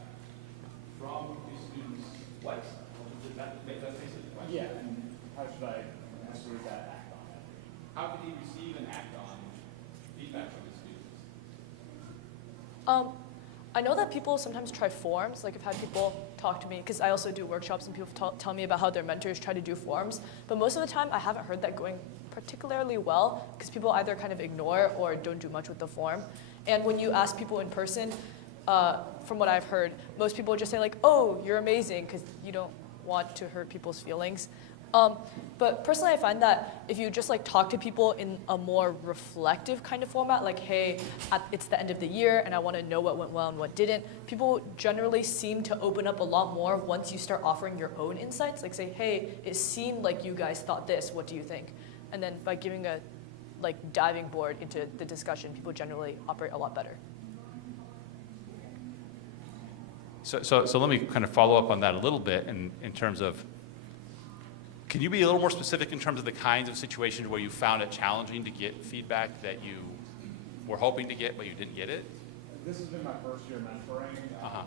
from the students? What? Does that make sense to the question? Yeah, and how should I receive that, act on it? How can he receive and act on feedback from the students? I know that people sometimes try forms. Like I've had people talk to me, because I also do workshops, and people tell me about how their mentors try to do forms. But most of the time, I haven't heard that going particularly well, because people either kind of ignore or don't do much with the form. And when you ask people in person, from what I've heard, most people just say like, "Oh, you're amazing," because you don't want to hurt people's feelings. But personally, I find that if you just like talk to people in a more reflective kind of format, like, hey, it's the end of the year and I want to know what went well and what didn't, people generally seem to open up a lot more once you start offering your own insights. Like say, hey, it seemed like you guys thought this, what do you think? And then by giving a like diving board into the discussion, people generally operate a lot better. So let me kind of follow up on that a little bit in terms of, can you be a little more specific in terms of the kinds of situations where you found it challenging to get feedback that you were hoping to get but you didn't get it? This has been my first year mentoring.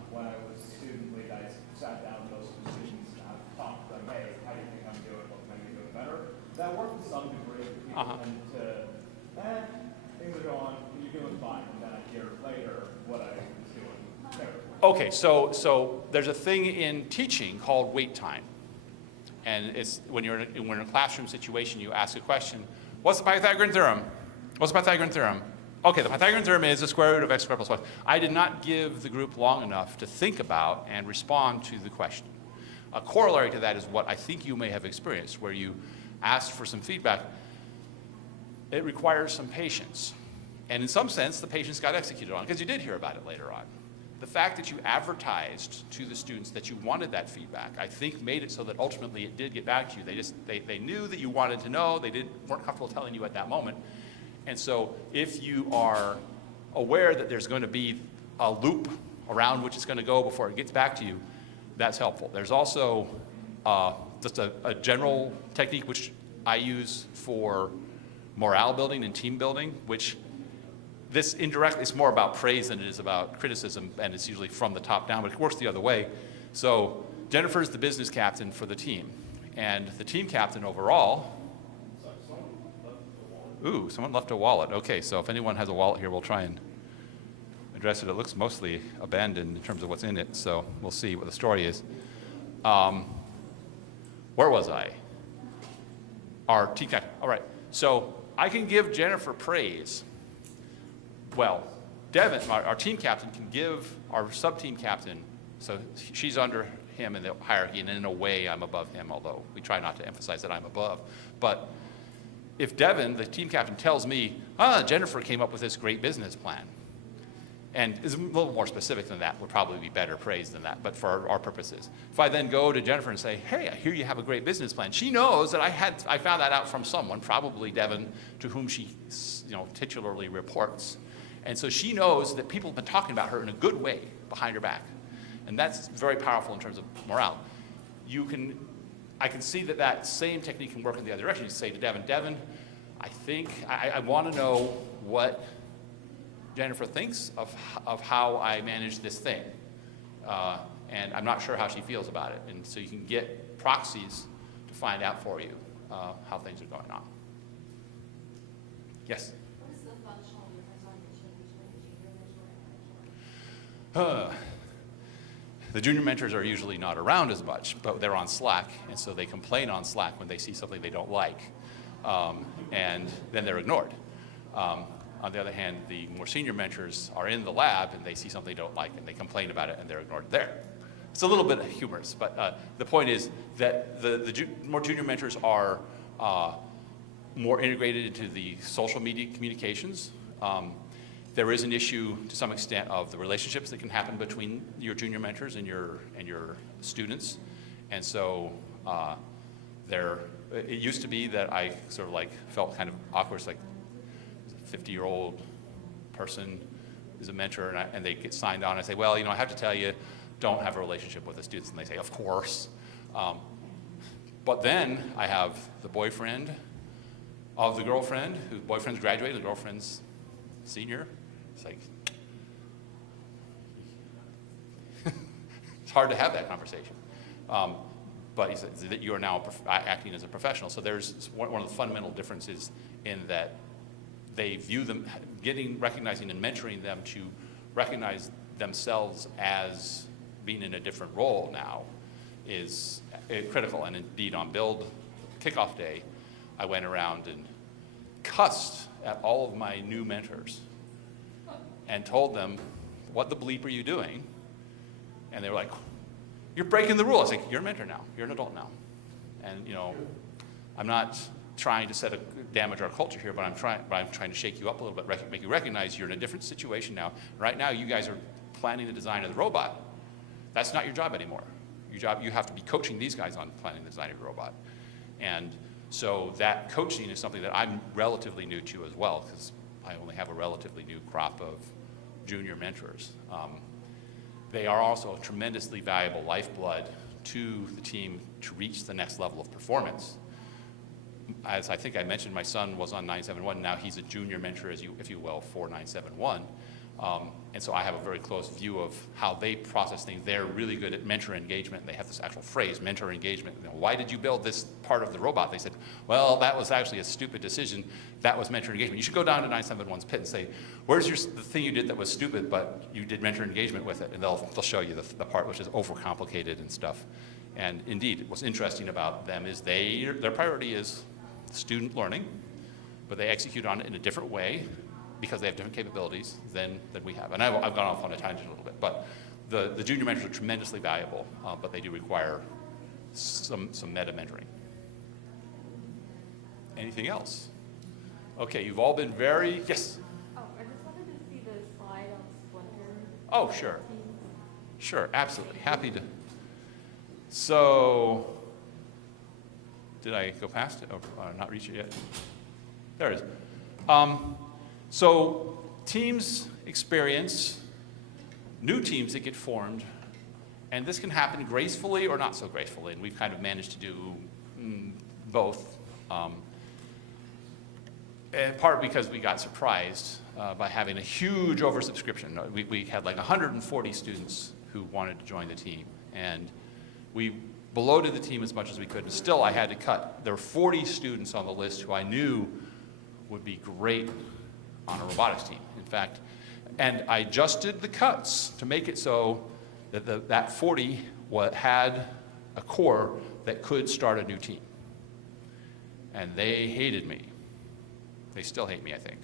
When I was student lead, I sat down with those students and I talked to them, hey, how do you think I'm doing? What can I be doing better? That worked to some degree. People tend to, things are going, you're doing fine. And then I hear later what I was doing terribly. Okay, so there's a thing in teaching called wait time. And it's when you're in a classroom situation, you ask a question, what's the Pythagorean theorem? What's the Pythagorean theorem? Okay, the Pythagorean theorem is the square root of x squared plus y. I did not give the group long enough to think about and respond to the question. A corollary to that is what I think you may have experienced, where you asked for some feedback. It requires some patience. And in some sense, the patience got executed on, because you did hear about it later on. The fact that you advertised to the students that you wanted that feedback, I think made it so that ultimately it did get back to you. They knew that you wanted to know, weren't comfortable telling you at that moment. And so if you are aware that there's going to be a loop around which it's going to go before it gets back to you, that's helpful. There's also just a general technique which I use for morale building and team building, which this indirectly is more about praise than it is about criticism, and it's usually from the top down, but it works the other way. So Jennifer's the business captain for the team, and the team captain overall. Ooh, someone left a wallet. Okay, so if anyone has a wallet here, we'll try and address it. It looks mostly abandoned in terms of what's in it, so we'll see what the story is. Where was I? Our team captain. All right, so I can give Jennifer praise. Well, Devin, our team captain, can give our sub-team captain, so she's under him in the hierarchy, and in a way I'm above him, although we try not to emphasize that I'm above. But if Devin, the team captain, tells me, Jennifer came up with this great business plan, and is a little more specific than that, would probably be better praise than that, but for our purposes. If I then go to Jennifer and say, hey, I hear you have a great business plan, she knows that I found that out from someone, probably Devin, to whom she titularly reports. And so she knows that people have been talking about her in a good way behind her back. And that's very powerful in terms of morale. I can see that same technique can work in the other direction. You say to Devin, I think, I want to know what Jennifer thinks of how I manage this thing. And I'm not sure how she feels about it. And so you can get proxies to find out for you how things are going on. Yes? What is the functional difference on your team between the junior mentor and mentor? The junior mentors are usually not around as much, but they're on Slack, and so they complain on Slack when they see something they don't like, and then they're ignored. On the other hand, the more senior mentors are in the lab, and they see something they don't like, and they complain about it, and they're ignored there. It's a little bit humorous, but the point is that the more junior mentors are more integrated into the social media communications. There is an issue to some extent of the relationships that can happen between your junior mentors and your students, and so it used to be that I sort of like felt kind of awkward. It's like a 50-year-old person is a mentor, and they get signed on. I say, well, I have to tell you, don't have a relationship with the students, and they say, of course. But then I have the boyfriend of the girlfriend, whose boyfriend's graduated, the girlfriend's senior. It's like, it's hard to have that conversation. But he says that you are now acting as a professional. So there's one of the fundamental differences in that they view them, recognizing and mentoring them to recognize themselves as being in a different role now is critical. And indeed, on build kickoff day, I went around and cussed at all of my new mentors and told them, what the bleep are you doing? And they were like, you're breaking the rule. I was like, you're a mentor now. You're an adult now. And I'm not trying to damage our culture here, but I'm trying to shake you up a little bit, make you recognize you're in a different situation now. Right now, you guys are planning the design of the robot. That's not your job anymore. You have to be coaching these guys on planning the design of your robot. And so that coaching is something that I'm relatively new to as well, because I only have a relatively new crop of junior mentors. They are also a tremendously valuable lifeblood to the team to reach the next level of performance. As I think I mentioned, my son was on 971. Now he's a junior mentor, if you will, for 971. And so I have a very close view of how they process things. They're really good at mentor engagement. And they have this actual phrase, mentor engagement. Why did you build this part of the robot? They said, well, that was actually a stupid decision. That was mentor engagement. You should go down to 971's pit and say, where's the thing you did that was stupid, but you did mentor engagement with it? And they'll show you the part which is overcomplicated and stuff. And indeed, what's interesting about them is their priority is student learning, but they execute on it in a different way because they have different capabilities than we have. And I've gone off on a tangent a little bit, but the junior mentors are tremendously valuable, but they do require some meta mentoring. Anything else? Okay, you've all been very, yes? Oh, I just wanted to see the slide on Splinter. Oh, sure. Sure, absolutely. Happy to. So, did I go past it or not reach it yet? There it is. So teams experience new teams that get formed, and this can happen gracefully or not so gracefully, and we've kind of managed to do both. In part because we got surprised by having a huge oversubscription. We had like 140 students who wanted to join the team, and we bloated the team as much as we could, and still I had to cut. There were 40 students on the list who I knew would be great on a robotics team. In fact, and I adjusted the cuts to make it so that that 40 had a core that could start a new team. And they hated me. They still hate me, I think.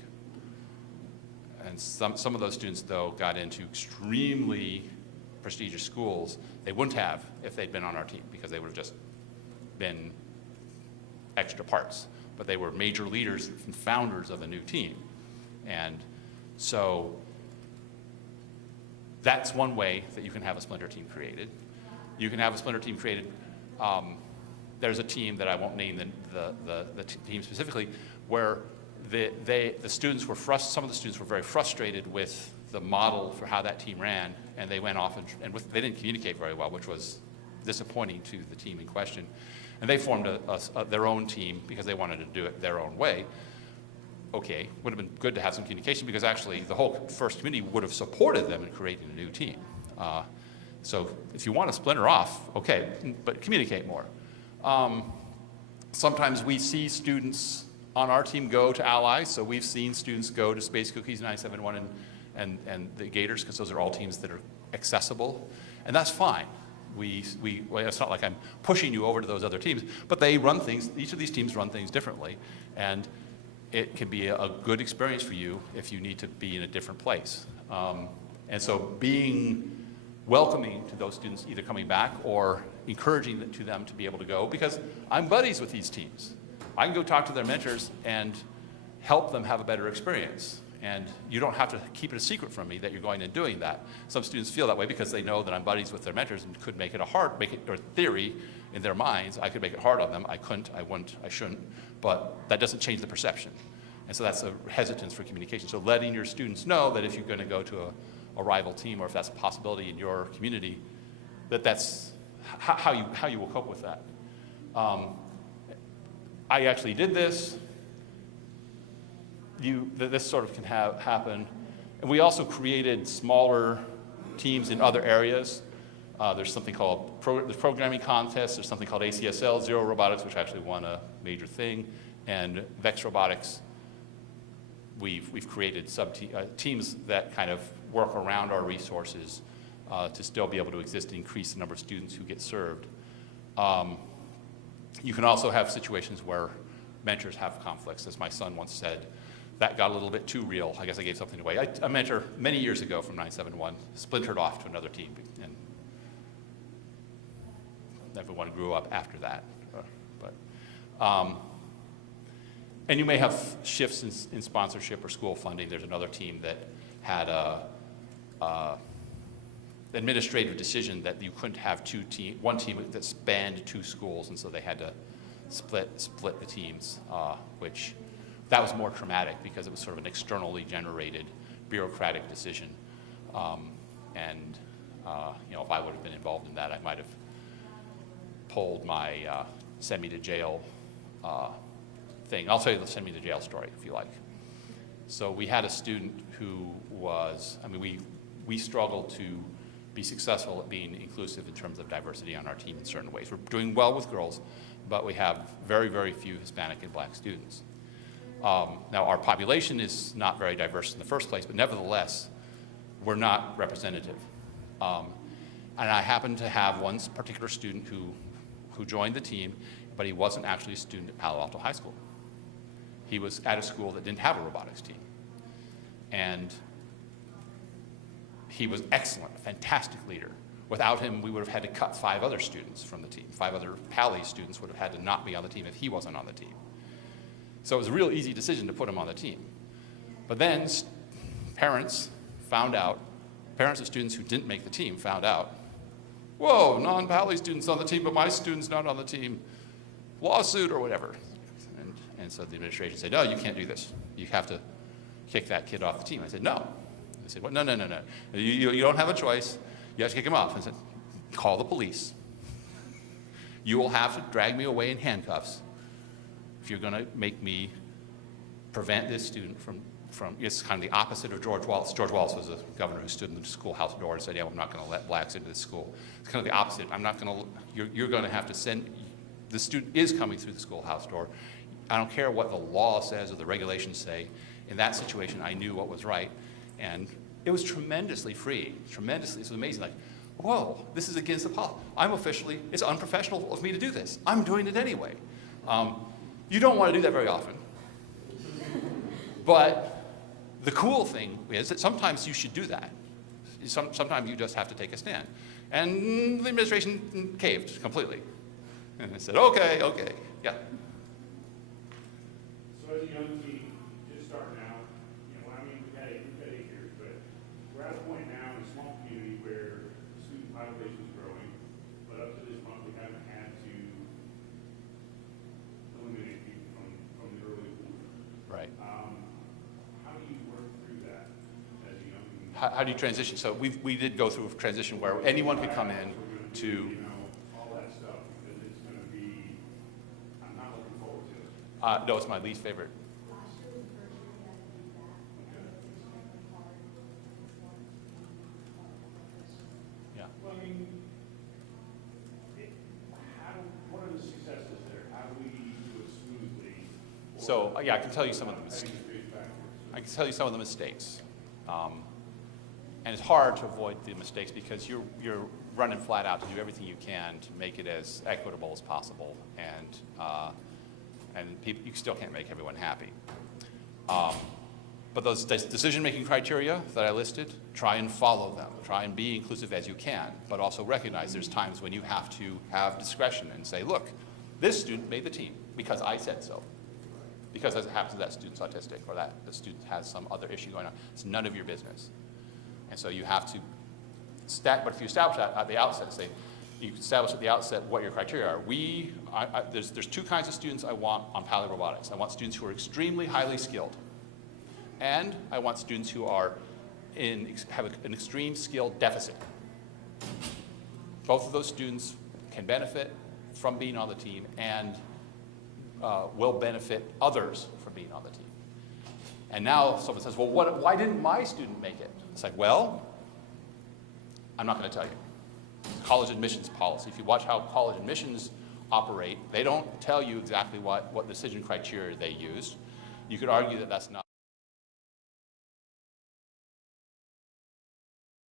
And some of those students, though, got into extremely prestigious schools they wouldn't have if they'd been on our team, because they would have just been extra parts. But they were major leaders and founders of a new team. And so that's one way that you can have a Splinter team created. You can have a Splinter team created. There's a team that I won't name the team specifically, where the students were some of the students were very frustrated with the model for how that team ran, and they went off and they didn't communicate very well, which was disappointing to the team in question. And they formed their own team because they wanted to do it their own way. Okay, would have been good to have some communication, because actually the whole first community would have supported them in creating a new team. So if you want to splinter off, okay, but communicate more. sometimes we see students on our team go to allies, so we've seen students go to Space Cookies 971 and the Gators, because those are all teams that are accessible, and that's fine. Well, it's not like I'm pushing you over to those other teams, but they run things, each of these teams run things differently, and it can be a good experience for you if you need to be in a different place. And so being welcoming to those students either coming back or encouraging them to be able to go, because I'm buddies with these teams. I can go talk to their mentors and help them have a better experience. And you don't have to keep it a secret from me that you're going and doing that. Some students feel that way because they know that I'm buddies with their mentors and could make it or theory in their minds, I could make it hard on them. I couldn't, I wouldn't, I shouldn't, but that doesn't change the perception. And so that's a hesitance for communication. So letting your students know that if you're going to go to a rival team, or if that's a possibility in your community, that's how you will cope with that. I actually did this. This sort of can happen. And we also created smaller teams in other areas. There's something called there's programming contests. There's something called ACSL, Zero Robotics, which actually won a major thing, and Vex Robotics. We've created teams that kind of work around our resources to still be able to exist and increase the number of students who get served. You can also have situations where mentors have conflicts. As my son once said, that got a little bit too real. I guess I gave something away. A mentor many years ago from 971 splintered off to another team, and everyone grew up after that. And you may have shifts in sponsorship or school funding. There's another team that had a administrative decision that you couldn't have one team that spanned 2 schools, and so they had to split the teams, which that was more traumatic because it was sort of an externally generated bureaucratic decision. If I would have been involved in that, I might have pulled my send me to jail thing. I'll tell you the send me to jail story if you like. So we had a student who was, we struggled to be successful at being inclusive in terms of diversity on our team in certain ways. We're doing well with girls, but we have very, very few Hispanic and Black students. Now, our population is not very diverse in the first place, but nevertheless, we're not representative. And I happened to have one particular student who joined the team, but he wasn't actually a student at Palo Alto High School. He was at a school that didn't have a robotics team. And he was excellent, a fantastic leader. Without him, we would have had to cut 5 other students from the team. 5 other Pali students would have had to not be on the team if he wasn't on the team. So it was a real easy decision to put him on the team. But then parents of students who didn't make the team found out, whoa, non-Pali students on the team, but my student's not on the team, lawsuit or whatever. And so the administration said, no, you can't do this. You have to kick that kid off the team. I said, no. They said, well, no. You don't have a choice. You have to kick him off. I said, call the police. You will have to drag me away in handcuffs if you're going to make me prevent this student from, it's kind of the opposite of George Wallace. George Wallace was a governor who stood in the schoolhouse door and said, yeah, I'm not going to let blacks into this school. It's kind of the opposite. You're going to have to send, the student is coming through the schoolhouse door. I don't care what the law says or the regulations say. In that situation, I knew what was right. And it was tremendously free, it was amazing. Like, whoa, this is against the policy. It's unprofessional of me to do this. I'm doing it anyway. You don't want to do that very often. But the cool thing is that sometimes you should do that. Sometimes you just have to take a stand. And the administration caved completely. And they said, okay, yeah. So as a young team, just starting out, we've had 8 years, but we're at a point now in a small community where the student population is growing, but up to this point, we haven't had to eliminate people from the early pool. Right. How do you work through that as a young team? How do you transition? So we did go through a transition where anyone could come in to, all that stuff, because it's going to be, I'm not looking forward to it. no, it's my least favorite. Yeah. Well, what are the successes there? How do we So, yeah, I can tell you some of the mistakes. I can tell you some of the mistakes. And it's hard to avoid the mistakes because you're running flat out to do everything you can to make it as equitable as possible, and people, you still can't make everyone happy. But those decision-making criteria that I listed, try and follow them. Try and be inclusive as you can, but also recognize there's times when you have to have discretion and say, look, this student made the team because I said so. Because as it happens, that student's autistic or that the student has some other issue going on. It's none of your business. And so you have to, but if you establish that at the outset, say, you establish at the outset what your criteria are. There's two kinds of students I want on Pally Robotics. I want students who are extremely highly skilled. And I want students who are have an extreme skill deficit. Both of those students can benefit from being on the team and will benefit others from being on the team. And now someone says, well, why didn't my student make it? It's like, well, I'm not going to tell you. College admissions policy. If you watch how college admissions operate, they don't tell you exactly what decision criteria they used. You could argue that that's not